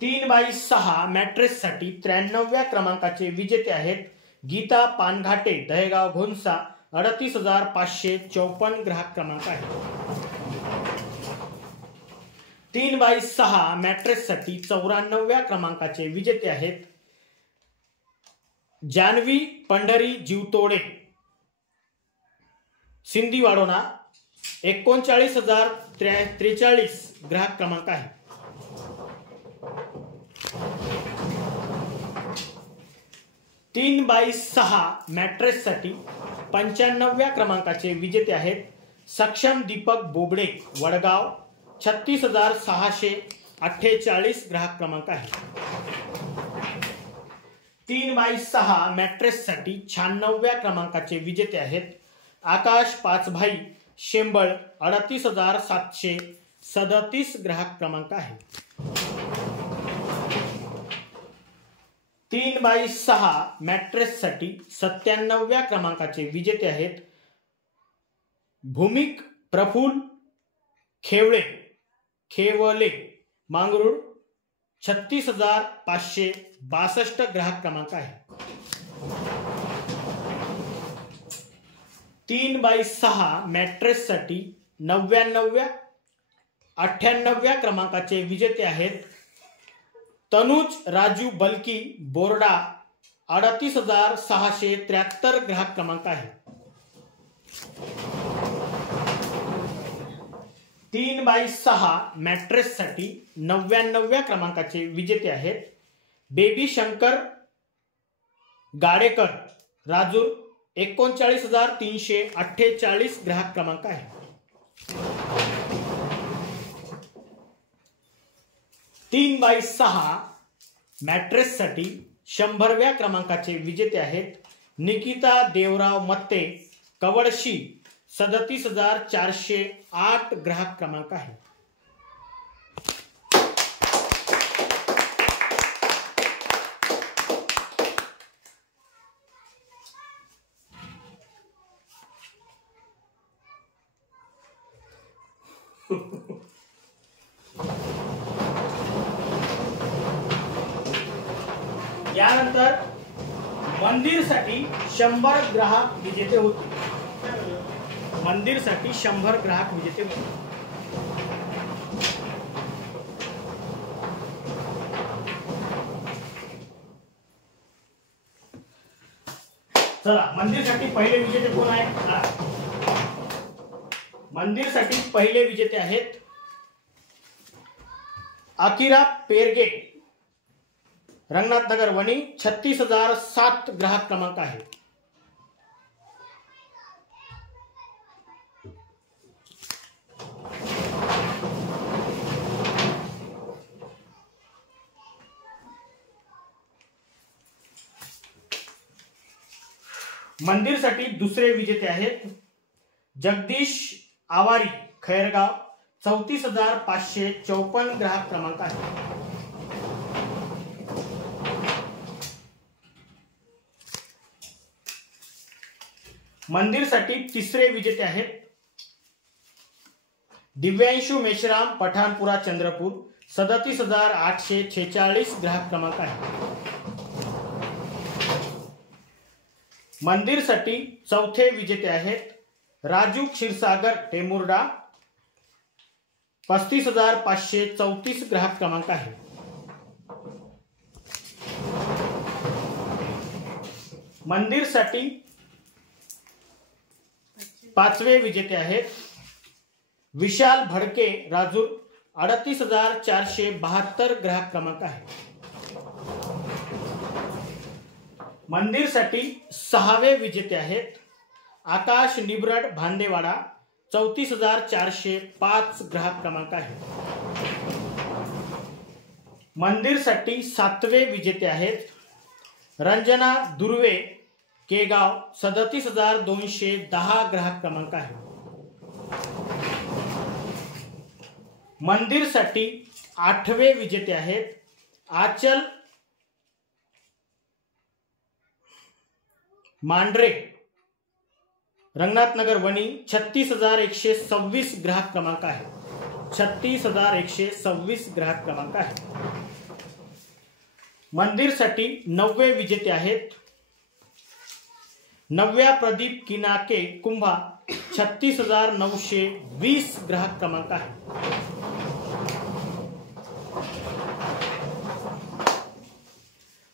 3x6 मॅट्रेससाठी 93व्या क्रमांकाचे विजेते आहेत गीता पानघाटे, दहेगाव, घोणसा, 38,554 ग्राहक क्रमांक आहे. 3x6 मॅट्रेससाठी 94व्या क्रमांकाचे विजेते आहेत जानवी पंढरी जीवतोडे, सिंधी वाडोना, 39,043 ग्राहक क्रमांक आहे. 3x6 मॅट्रेससाठी 95व्या क्रमांकाचे विजेते आहेत सक्षम दीपक बोबडे, वडगाव, 36,648 ग्राहक क्रमांक आहे. 3x6 मॅट्रेससाठी 96व्या क्रमांकाचे विजेते आहेत आकाश पाचभाई, शेंबळ, 38,737 ग्राहक क्रमांक आहे. 3x6 मॅट्रेससाठी 97व्या क्रमांकाचे विजेते आहेत भूमिक प्रफुल्ल खेवळे, खेवले, मांगरूळ, 36,562 ग्राहक क्रमांक आहे. 3x6 मॅट्रेससाठी 98व्या क्रमांकाचे विजेते आहेत तनुज राजू बलकी, बोर्डा, 38,673 ग्राहक क्रमांक आहे. 3x6 मॅट्रेससाठी 99व्या क्रमांकाचे विजेते आहेत बेबी शंकर गाडेकर, राजूर, 39,348 ग्राहक क्रमांक आहे. 3x6 मॅट्रेससाठी 100व्या क्रमांकाचे विजेते आहेत निकिता देवराव मत्ते, कवडशी, 37,408 ग्राहक क्रमांक आहे. यानंतर मंदिरसाठी 100 ग्राहक विजेते होते. मंदिरसाठी 100 ग्राहक विजेते होते. चला, मंदिरसाठी पहिले विजेते कोण आहेत? मंदिरसाठी पहिले विजेते आहेत आकिरा पेरगे, रंगनाथनगर वणी, 36,007 ग्राहक क्रमांक आहे. मंदिरसाठी दुसरे विजेते आहेत जगदीश आवारी, खैरगाव, 34,554 ग्राहक क्रमांक आहे. मंदिरसाठी तिसरे विजेते आहेत दिव्यांशु मेश्राम, पठाणपुरा, चंद्रपूर, 37,846 ग्राहक क्रमांक आहे. मंदिरसाठी चौथे विजेते आहेत राजू क्षीरसागर, टेमुर्डा, 35,534 ग्राहक क्रमांक आहे. मंदिरसाठी पाचवे विजेते आहेत विशाल भडके, राजूर, 38,472 ग्राहक क्रमांक आहे. मंदिरसाठी सहावे विजेते आहेत आकाश निबरड, भांदेवाडा, 34,405 ग्राहक क्रमांक आहे. मंदिरसाठी सातवे विजेते आहेत रंजना दुर्वे, केगाव, 37,210 ग्राहक क्रमांक आहे. मंदिरसाठी आठवे विजेते आहेत आचल मांढरे, रंगनाथनगर वणी, 36,126 ग्राहक क्रमांक आहे. 36,126 ग्राहक क्रमांक आहे. मंदिरसाठी नववे विजेते आहेत नव्या प्रदीप किनाके, कुंभा, 36,920 ग्राहक क्रमांक आहे.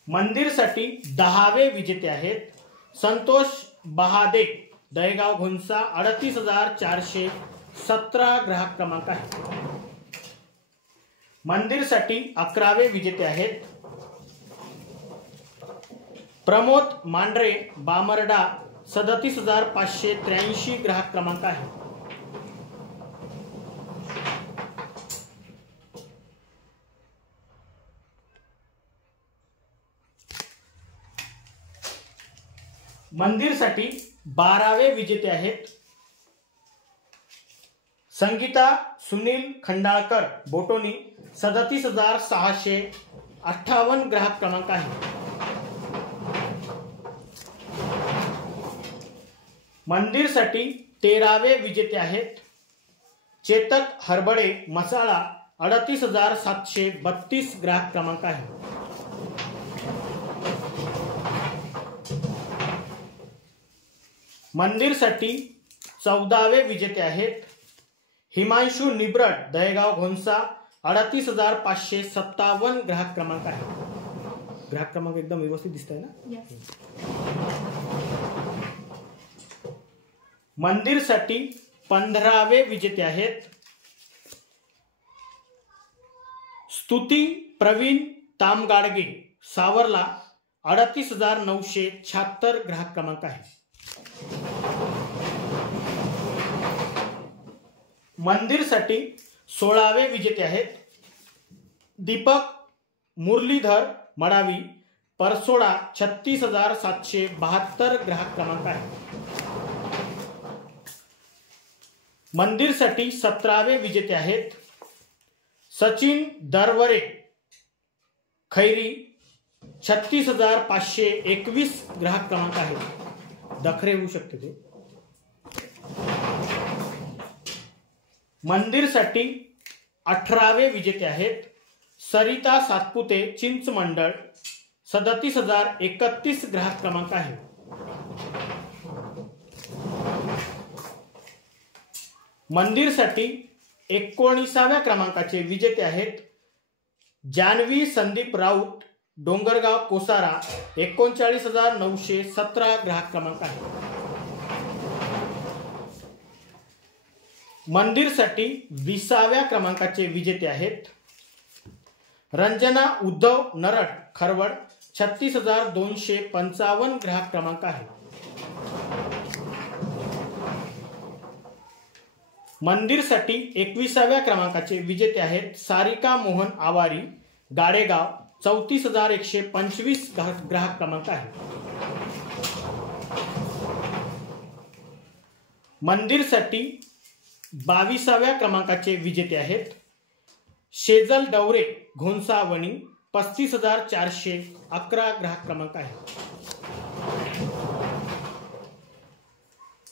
मंदिरसाठी दहावे विजेते आहेत संतोष बहादे, दहेगाव, घुंसा, 38,417 ग्राहक क्रमांक आहे. मंदिरसाठी 11वे विजेते आहेत प्रमोद मांढरे, बामर्डा, 37,583 ग्राहक क्रमांक आहे. मंदिरसाठी 12वे विजेते आहेत संगीता सुनील खंडाळकर, बोटोनी, 37,658 ग्राहक क्रमांक आहे. मंदिरसाठी 13वे विजेते आहेत चेतक हरबडे, मसाळा, 38,732 ग्राहक क्रमांक आहे. मंदिरसाठी 14वे विजेते आहेत हिमांशु निब्रड, दहेगाव, घोंसा, 38,557 ग्राहक क्रमांक आहे. ग्राहक क्रमांक एकदम व्यवस्थित दिसत आहे ना? मंदिरसाठी 15वे विजेते आहेत स्तुती प्रवीण तामगाडगे, सावरला, 38,976 ग्राहक क्रमांक आहे. मंदिरसाठी 16वे विजेते आहेत दीपक मुरलीधर मडावी, परसोडा, 36,772 ग्राहक क्रमांक आहे. मंदिरसाठी 17वे विजेते आहेत सचिन दरवरे, खैरी, 36,521 ग्राहक क्रमांक आहे. दखरे होऊ शकते ते. मंदिरसाठी 18वे विजेते आहेत सरिता सातपुते चिंच मंडळ 37,031 ग्राहक क्रमांक आहे। मंदिरसाठी 19व्या क्रमांकाचे विजेते आहेत जानवी संदीप राऊत डोंगरगाव कोसारा 39,917 ग्राहक क्रमांक आहे। मंदिरसाठी 20व्या क्रमांकाचे विजेते आहेत रंजना उद्धव नरड खरवड 36,255 ग्राहक क्रमांक आहे। मंदिरसाठी 21व्या क्रमांकाचे विजेते आहेत सारिका मोहन आवारी गाडेगाव 34,125 ग्राहक क्रमांक आहे। मंदिरसाठी 22व्या क्रमांकाचे विजेते आहेत शेजल डवरे घोंसावणी 35,411 ग्राहक क्रमांक आहे।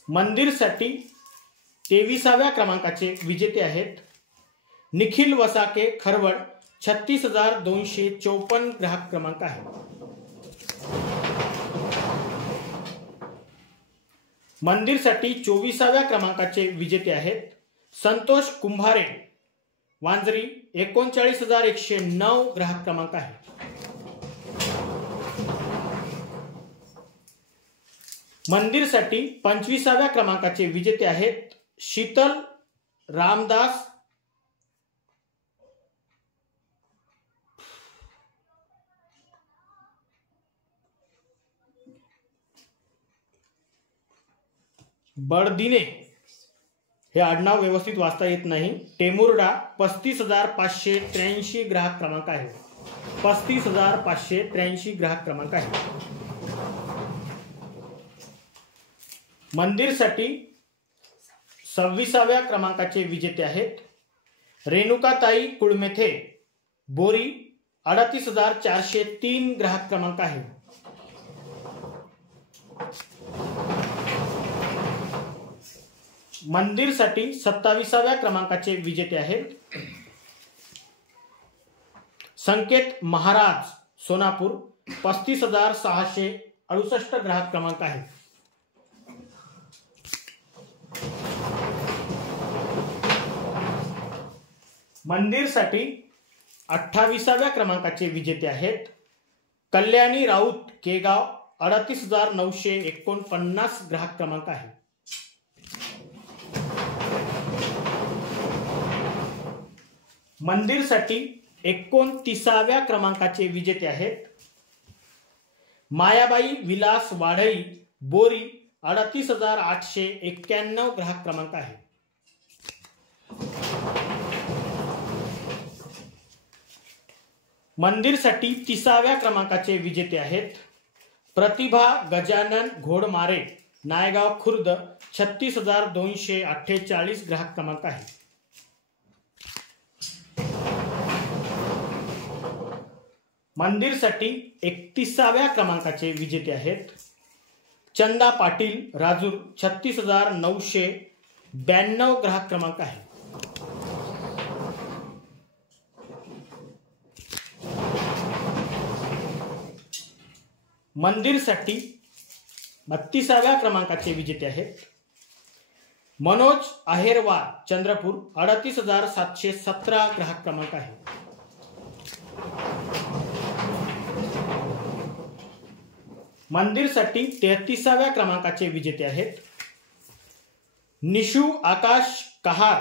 मंदिरसाठी 23व्या क्रमांकाचे विजेते आहेत निखिल वसाके खरवड 36,254 ग्राहक क्रमांक आहे। मंदिरसाठी 24व्या क्रमांकाचे विजेते आहेत संतोष कुंभारे वांजरी 39,109 ग्राहक क्रमांक आहे। मंदिरसाठी 25व्या क्रमांकाचे विजेते आहेत शीतल रामदास बडदिने हे आडनाव व्यवस्थित वाचता येत नाही टेमुर्डा 35,583 ग्राहक क्रमांक आहे 35,583 ग्राहक क्रमांक आहे। मंदिरसाठी 26व्या क्रमांकाचे विजेते आहेत रेणुकाताई कुळमेथे बोरी 38,403 ग्राहक क्रमांक आहे। मंदिरसाठी 27व्या क्रमांकाचे विजेते आहेत संकेत महाराज सोनापूर 35,668 ग्राहक क्रमांक आहे। मंदिरसाठी 28व्या क्रमांकाचे विजेते आहेत कल्याणी राऊत केगाव 38,949 ग्राहक क्रमांक आहे। मंदिरसाठी 29व्या क्रमांकाचे विजेते आहेत मायाबाई विलास वाढई बोरी 38,891 ग्राहक क्रमांक आहे। मंदिरसाठी 30व्या क्रमांकाचे विजेते आहेत प्रतिभा गजानन घोडमारे नायगाव खुर्द 36,248 ग्राहक क्रमांक आहे। मंदिरसाठी 31व्या क्रमांकाचे विजेते आहेत चंदा पाटील राजूर 36,992 ग्राहक क्रमांक आहे। मंदिरसाठी 32व्या क्रमांकाचे विजेते आहेत मनोज आहेरवार चंद्रपूर 38,717 ग्राहक क्रमांक आहे। मंदिरसाठी 33व्या क्रमांकाचे विजेते आहेत निशू आकाश कहार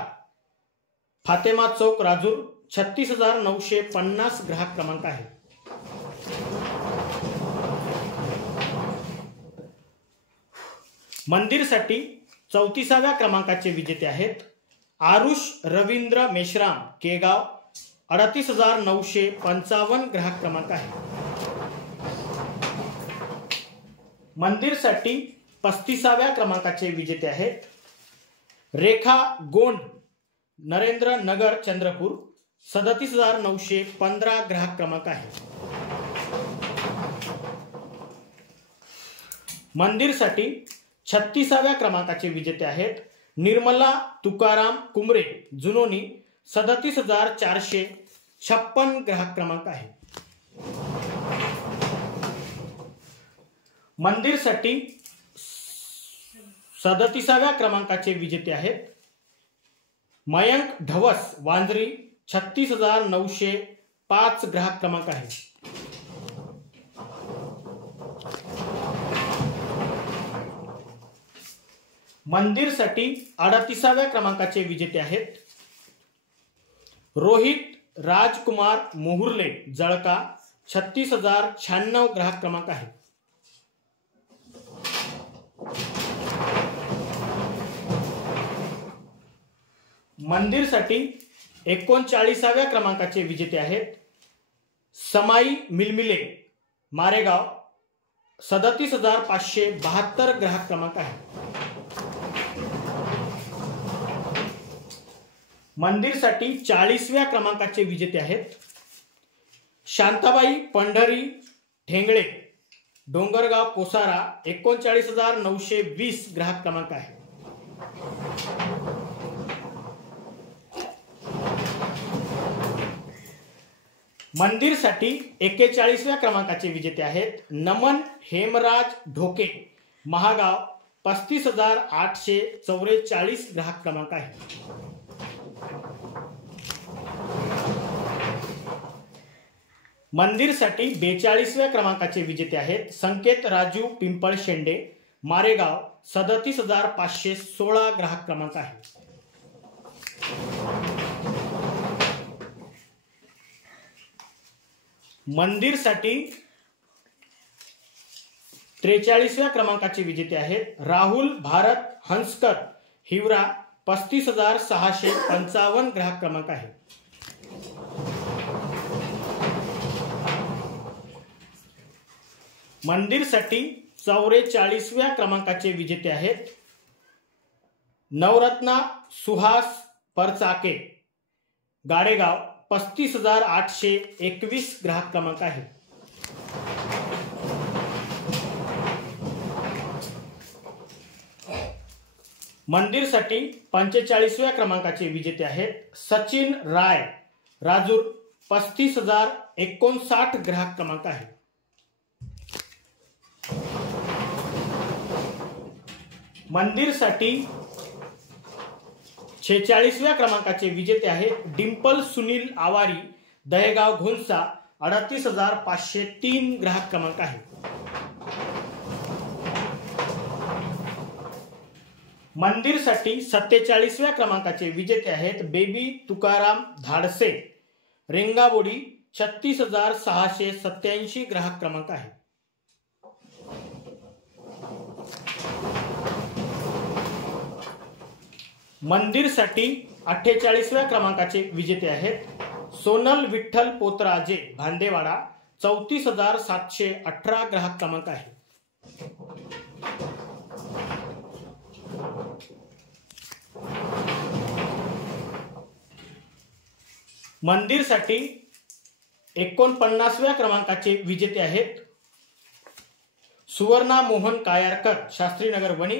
फातेमा चौक राजूर 36,950 ग्राहक क्रमांक आहे। मंदिरसाठी 34व्या क्रमांकाचे विजेते आहेत आरुष रवींद्र मेश्राम केगाव 38,955 ग्राहक क्रमांक आहे। मंदिरसाठी 35व्या क्रमांकाचे विजेते आहेत रेखा गोंड नरेंद्र नगर चंद्रपूर 37,915 ग्राहक क्रमांक आहे। मंदिरसाठी 36व्या क्रमांकाचे विजेते आहेत निर्मला तुकाराम कुमरे जुनोनी 37,456 ग्राहक क्रमांक आहे. मंदिरसाठी 37व्या क्रमांकाचे विजेते आहेत मयंक ढवस वांजरी 36,905 ग्राहक क्रमांक आहे. मंदिरसाठी 38व्या क्रमांकाचे विजेते आहेत रोहित राजकुमार मोहुर्ले जळका 36,096 ग्राहक क्रमांक आहे. मंदिरसाठी 39व्या क्रमांकाचे विजेते आहेत समाई मिलमिले मारेगाव 37,572 ग्राहक क्रमांक आहे. मंदिरसाठी 40व्या क्रमांकाचे विजेते आहेत शांताबाई पंढरी ठेंगळे डोंगरगाव कोसारा 39,920 ग्राहक क्रमांक आहे. मंदिरसाठी 41व्या क्रमांकाचे विजेते आहेत नमन हेमराज ढोके महागाव 35,844 ग्राहक क्रमांक आहे. मंदिरसाठी 42व्या क्रमांकाचे विजेते आहेत संकेत राजू पिंपळ शेंडे मारेगाव 37,516 ग्राहक क्रमांक आहे. मंदिरसाठी 43व्या क्रमांकाचे विजेते आहेत राहुल भारत हंसकर हिवरा 35,655 ग्राहक क्रमांक आहे. मंदिरसाठी 44व्या क्रमांकाचे विजेते आहेत नवरत्ना सुहास परचाके गाडेगाव 35,821 ग्राहक क्रमांक आहे. मंदिरसाठी 45व्या क्रमांकाचे विजेते आहेत सचिन राय राजूर 35,059 ग्राहक क्रमांक आहे. मंदिरसाठी 46व्या क्रमांकाचे विजेते आहेत डिंपल सुनील आवारी दहेगाव घोंसा 38,503 ग्राहक क्रमांक आहे. मंदिरसाठी 47व्या क्रमांकाचे विजेते आहेत बेबी तुकाराम धाडसे रेंगाबोडी 36,687 ग्राहक क्रमांक आहे. मंदिरसाठी 48व्या क्रमांकाचे विजेते आहेत सोनल विठ्ठल पोतराजे भांदेवाडा 34,718 ग्राहक क्रमांक आहे. मंदिरसाठी 49व्या क्रमांकाचे विजेते आहेत सुवर्णा मोहन कायारकर शास्त्रीनगर वणी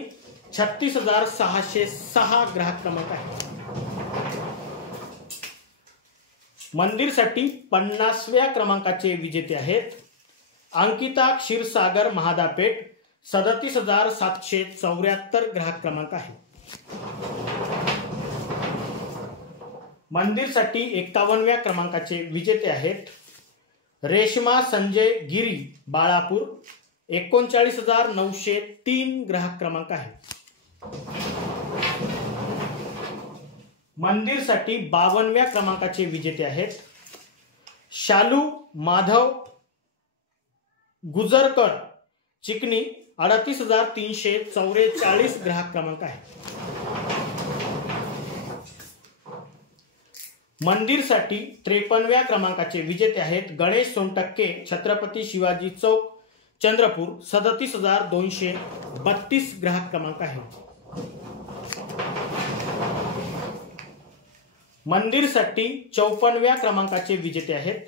36,606 ग्राहक क्रमांक आहे. मंदिरसाठी 50व्या क्रमांकाचे विजेते आहेत अंकिता क्षीरसागर महादापेठ 37,774 ग्राहक क्रमांक आहे. मंदिरसाठी 51व्या क्रमांकाचे विजेते आहेत रेशमा संजय गिरी बाळापूर 39,903 ग्राहक क्रमांक आहे. मंदिरसाठी 52व्या क्रमांकाचे विजेते आहेत शालू माधव गुजरकर चिकनी 38,344 ग्राहक क्रमांक आहे. मंदिरसाठी 53व्या क्रमांकाचे विजेते आहेत गणेश सोनटक्के छत्रपती शिवाजी चौक चंद्रपूर 37,232 ग्राहक क्रमांक आहे. मंदिरसाठी 54व्या क्रमांकाचे विजेते आहेत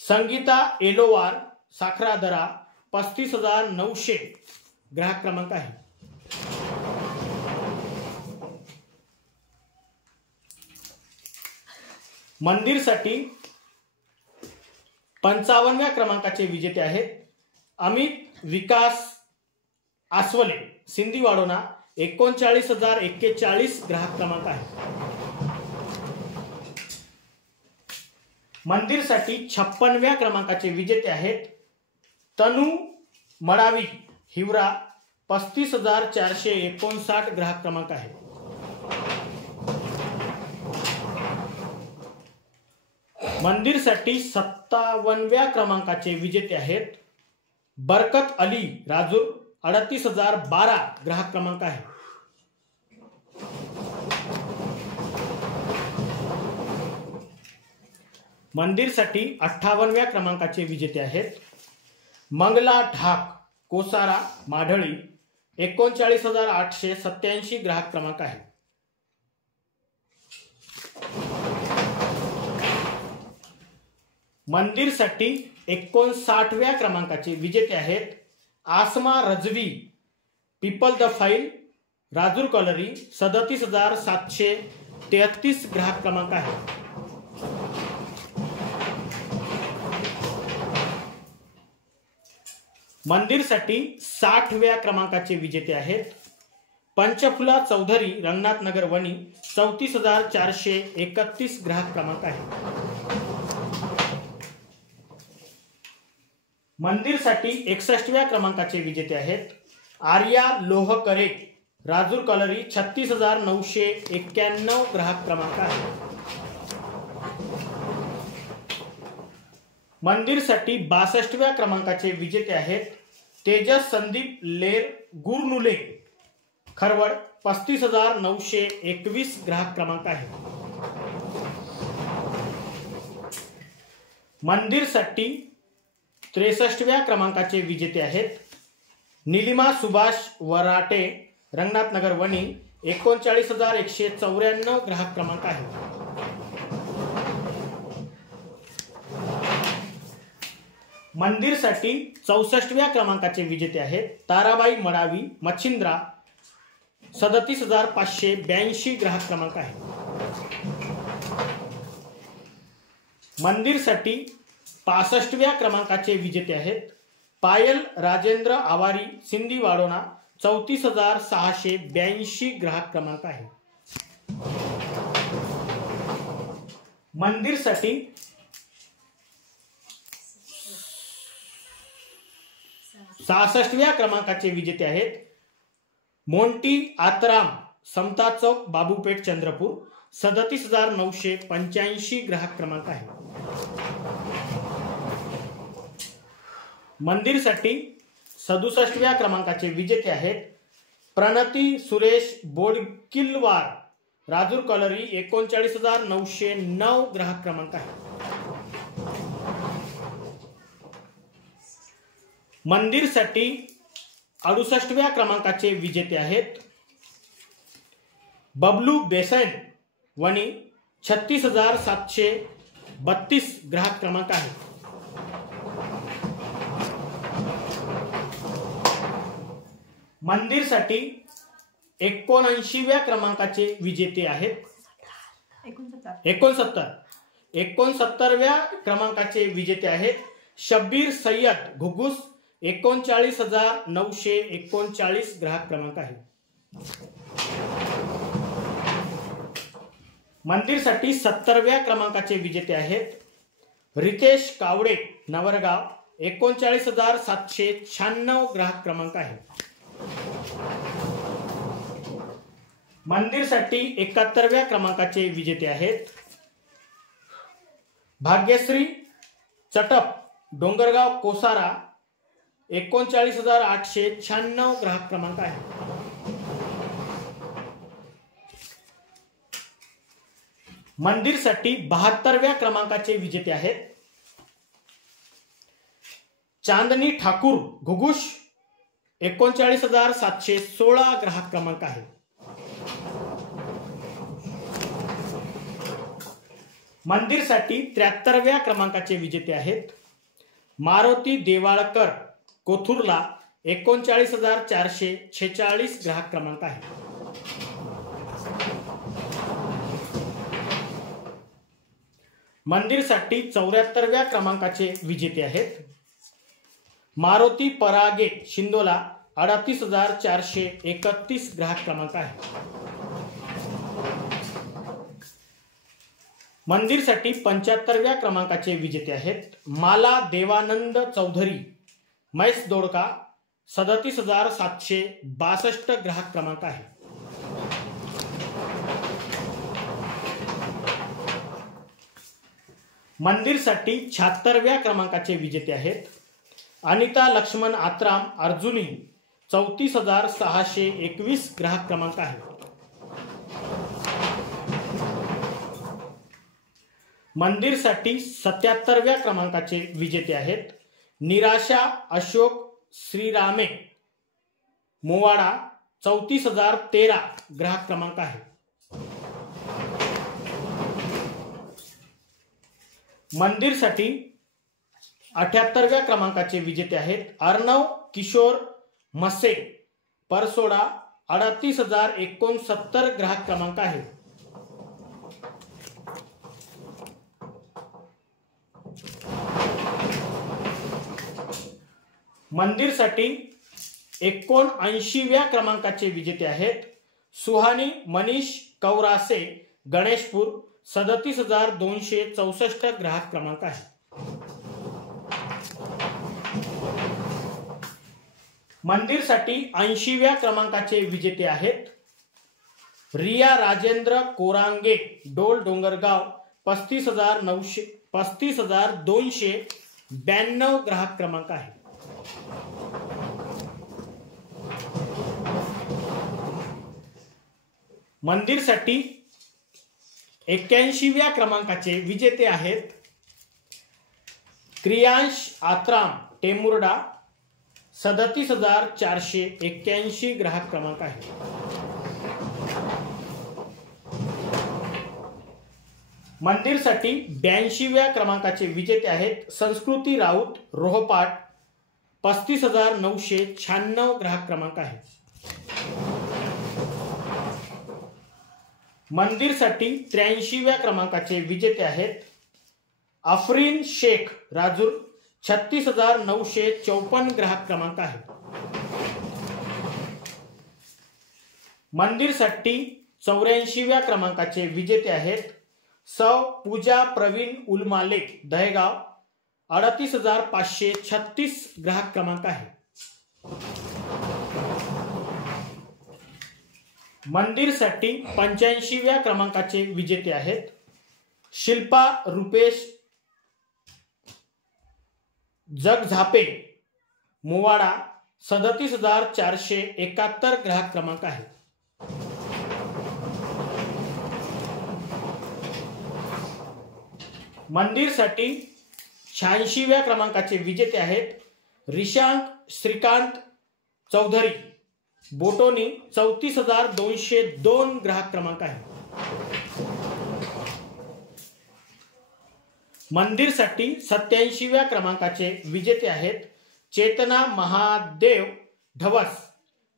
संगीता एलोवार साखरादरा 35,900 ग्राहक क्रमांक आहे. मंदिरसाठी 55व्या क्रमांकाचे विजेते आहेत अमित विकास आसवले, सिंधी वाडोना, 39,041 ग्राहक क्रमांक आहे. मंदिरसाठी 56व्या क्रमांकाचे विजेते आहेत तनू मडावी, हिवरा, 35,459 ग्राहक क्रमांक आहे. मंदिरसाठी 57व्या क्रमांकाचे विजेते आहेत बरकत अली, राजूर, 38,012 ग्राहक क्रमांक आहे. मंदिरसाठी 58व्या क्रमांकाचे विजेते आहेत मंगला ढाक, कोसारा, माढळी, 39,887 ग्राहक क्रमांक आहे. मंदिरसाठी 59व्या क्रमांकाचे विजेते आहेत आसमा रजवी, पीपल द फाईल, राजूर कॉलरी, 37,733 ग्राहक क्रमांक आहे. मंदिरसाठी 60व्या क्रमांकाचे विजेते आहेत पंचफुला चौधरी, रंगनाथनगर, वणी, 34,431 ग्राहक क्रमांक आहे. मंदिरसाठी 61व्या क्रमांकाचे विजेते आहेत आर्या लोहकरे, राजूर कॉलरी, 36,991 ग्राहक क्रमांक आहे. मंदिरसाठी 62व्या क्रमांकाचे विजेते आहेत तेजस संदीप लेर, गुरनुले, खरवड, 35,921 ग्राहक क्रमांक आहे. मंदिरसाठी 63व्या क्रमांकाचे विजेते आहेत निलिमा सुभाष वराटे, रंगनाथनगर, वणी, 39,194 ग्राहक क्रमांक आहे. मंदिरसाठी 64व्या क्रमांकाचे विजेते आहेत ताराबाई मडावी, मच्छिंद्रा, 37,582 ग्राहक क्रमांक आहे. मंदिरसाठी 65व्या क्रमांकाचे विजेते आहेत पायल राजेंद्र आवारी, सिंधी वाडोना, 34,682 ग्राहक क्रमांक आहे. मंदिरसाठी 66व्या क्रमांकाचे विजेते आहेत मोंटी आतराम, समता चौक, बाबूपेठ, चंद्रपूर, 37,985 ग्राहक क्रमांक आहे. मंदिरसाठी 67व्या क्रमांकाचे विजेते आहेत प्रणती सुरेश बोडकिलवार, राजूर कॉलरी, 39,909 ग्राहक क्रमांक आहे. मंदिरसाठी 68व्या क्रमांकाचे विजेते आहेत बबलू बेसैन, वणी, 36,732 ग्राहक क्रमांक आहे. मंदिरसाठी 79व्या क्रमांकाचे विजेते आहेत 69व्या क्रमांकाचे विजेते आहेत शब्बीर सय्यद, घुगुस, 39,939 ग्राहक क्रमांक आहे. मंदिरसाठी 70व्या क्रमांकाचे विजेते आहेत रितेश कावडे, नवरगाव, 39,796 ग्राहक क्रमांक आहे. मंदिरसाठी 71व्या क्रमांकाचे विजेते आहेत भाग्यश्री चटप, डोंगरगाव, कोसारा, 39,896 ग्राहक क्रमांक आहे. मंदिरसाठी 72व्या क्रमांकाचे विजेते आहेत चांदनी ठाकूर, घुगुश, 39,716 ग्राहक क्रमांक आहे. मंदिरसाठी 73व्या क्रमांकाचे विजेते आहेत मारुती देवाळकर, कोथुरला, 39,446 ग्राहक क्रमांक आहे. मंदिरसाठी 74व्या क्रमांकाचे विजेते आहेत मारुती परागे शिंदोला 38,431 ग्राहक क्रमांक आहे। मंदिरसाठी 75व्या क्रमांकाचे विजेते आहेत माला देवानंद चौधरी मैस दोडका 37,762 ग्राहक क्रमांक आहे। मंदिरसाठी 76व्या क्रमांकाचे विजेते आहेत अनिता लक्ष्मण आत्राम अर्जुनी 34,621 ग्राहक क्रमांक आहे। मंदिरसाठी 77व्या क्रमांकाचे विजेते आहेत निराशा अशोक श्रीरामे मोवाडा 34,013 ग्राहक क्रमांक आहे। मंदिरसाठी 78व्या क्रमांकाचे विजेते आहेत अर्णव किशोर मसे परसोडा 38,069 ग्राहक क्रमांक आहे। मंदिरसाठी 79व्या क्रमांकाचे विजेते आहेत सुहानी मनीष कौरासे गणेशपूर 37,264 ग्राहक क्रमांक आहे। मंदिरसाठी 80व्या क्रमांकाचे विजेते आहेत रिया राजेंद्र कोरांगे डोल डोंगरगाव 35,292 ग्राहक क्रमांक आहे। मंदिरसाठी 81व्या क्रमांकाचे विजेते आहेत क्रियांश आत्राम टेमुर्डा 37,481 ग्राहक क्रमांक आहे। मंदिरसाठी 82व्या क्रमांकाचे विजेते आहेत संस्कृती राऊत रोहपाट 35,996 ग्राहक क्रमांक आहे। मंदिरसाठी 83व्या क्रमांकाचे विजेते आहेत अफरीन शेख राजूर 36,954 ग्राहक क्रमांक आहे। मंदिरसाठी 84व्या क्रमांकाचे विजेते आहेत सौ पूजा प्रवीण उलमाले दहेगाव 38,536 ग्राहक क्रमांक आहे। मंदिरसाठी 85व्या क्रमांकाचे विजेते आहेत शिल्पा रुपेश जगझापे मोवाडा 37,471 ग्राहक क्रमांक आहे। मंदिरसाठी 86व्या क्रमांकाचे विजेते आहेत रिशांक श्रीकांत चौधरी बोटोनी 34,202 ग्राहक क्रमांक आहे। मंदिरसाठी 87व्या क्रमांकाचे विजेते आहेत चेतना महादेव ढवस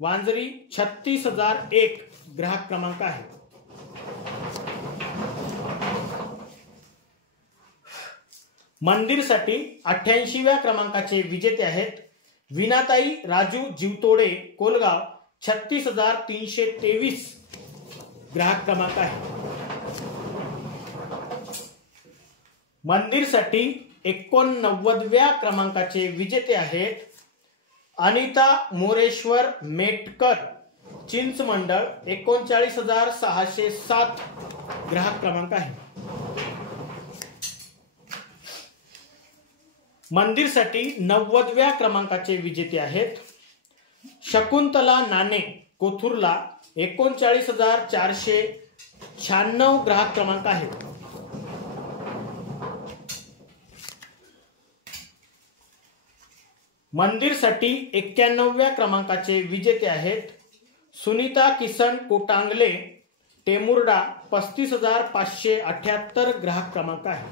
वांजरी 36,001 ग्राहक क्रमांक आहे। मंदिरसाठी 88व्या क्रमांकाचे विजेते आहेत विनाताई राजू जीवतोडे कोलगाव 36,323 ग्राहक क्रमांक आहे। मंदिरसाठी 89व्या क्रमांकाचे विजेते आहेत अनिता मोरेश्वर मेटकर चिंचमंडळ 39,607 ग्राहक क्रमांक आहे। मंदिरसाठी 90व्या क्रमांकाचे विजेते आहेत शकुंतला नाने कोथुरला 39,496 ग्राहक क्रमांक आहे। मंदिरसाठी 91व्या क्रमांकाचे विजेते आहेत सुनीता किसन कोटांगले टेमुर्डा 35,578 ग्राहक क्रमांक आहे।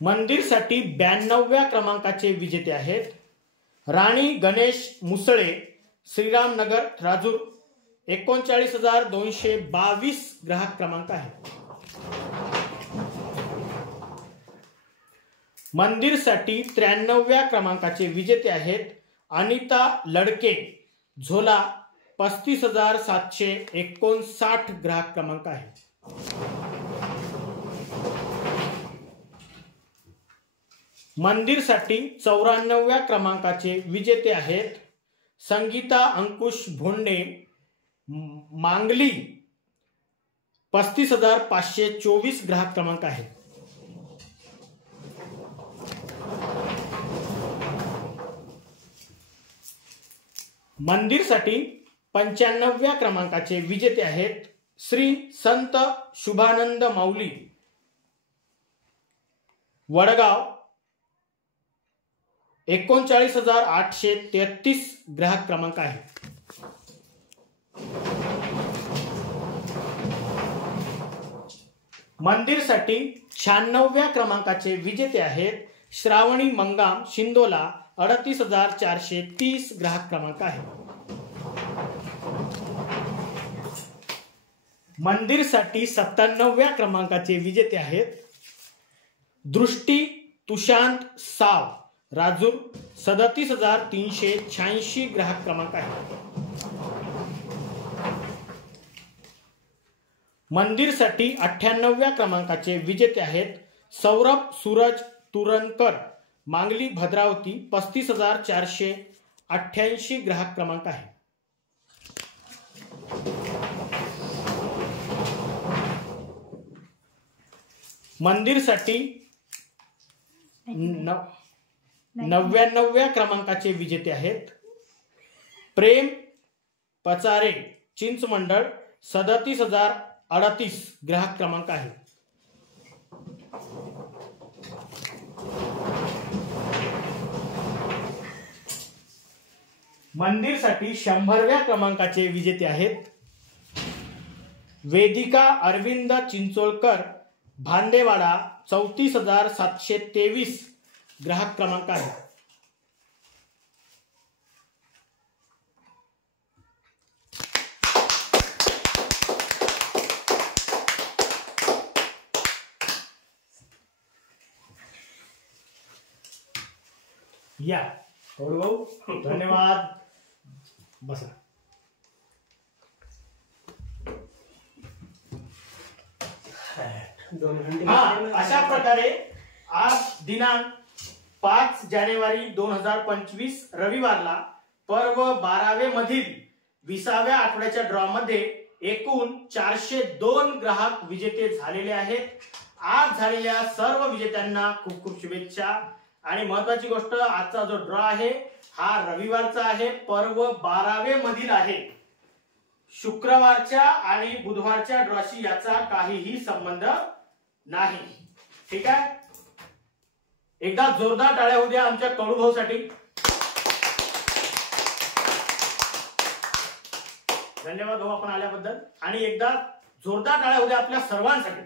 मंदिरसाठी 92व्या क्रमांकाचे विजेते आहेत राणी गणेश मुसळे श्रीरामनगर राजूर 39,222 ग्राहक क्रमांक आहे। मंदिरसाठी 93व्या क्रमांकाचे विजेते आहेत अनिता लडके, झोला 35,759 ग्राहक क्रमांक आहे। मंदिरसाठी 94व्या क्रमांकाचे विजेते आहेत संगीता अंकुश भोंडे, मांगली 35,524 ग्राहक क्रमांक आहे। मंदिरसाठी 95व्या क्रमांकाचे विजेते आहेत श्री संत शुभानंद माऊली, वडगाव 39,833 ग्राहक क्रमांक आहे। मंदिरसाठी 96व्या क्रमांकाचे विजेते आहेत श्रावणी मंगाम, शिंदोला 38,430 ग्राहक क्रमांक आहे। मंदिरसाठी 97व्या क्रमांकाचे विजेते आहेत दृष्टी तुशांत साव, राजूर 37,386 ग्राहक क्रमांक आहे। मंदिरसाठी 98व्या क्रमांकाचे विजेते आहेत सौरभ सूरज तुरंकर, मांगली भद्रावती 35,488 ग्राहक क्रमांक आहे। मंदिरसाठी 99व्या क्रमांकाचे विजेते आहेत प्रेम पचारे, चिंचमंडळ 37,038 ग्राहक क्रमांक आहे। मंदिरसाठी 100व्या क्रमांकाचे विजेते आहेत वेदिका अरविंद चिंचोळकर, भांदेवाडा 34,723 ग्राहक क्रमांक आहे। या भाऊ, धन्यवाद, बसा। अशा प्रकारे आज दिनांक 5 जानेवारी 2025 रविवारला पर्व 12वे मधील 20व्या आठवड्याच्या ड्रॉ मध्ये एकूण 402 ग्राहक विजेते झालेले आहेत। आज झालेल्या सर्व विजेत्यांना खूप खूप शुभेच्छा। आणि महत्त्वाची गोष्ट, आजचा जो ड्रॉ आहे हा रविवारचा आहे, पर्व 12वे मधील आहे। शुक्रवारच्या आणि बुधवारच्या ड्रॉशी याचा काहीही संबंध नाही। ठीक आहे, एकदा जोरदार टाळ्या होऊ द्या आमच्या कडू भाऊसाठी। धन्यवाद भाऊ आपण आल्याबद्दल, आणि एकदा जोरदार टाळ्या होऊ द्या आपल्या सर्वांसाठी।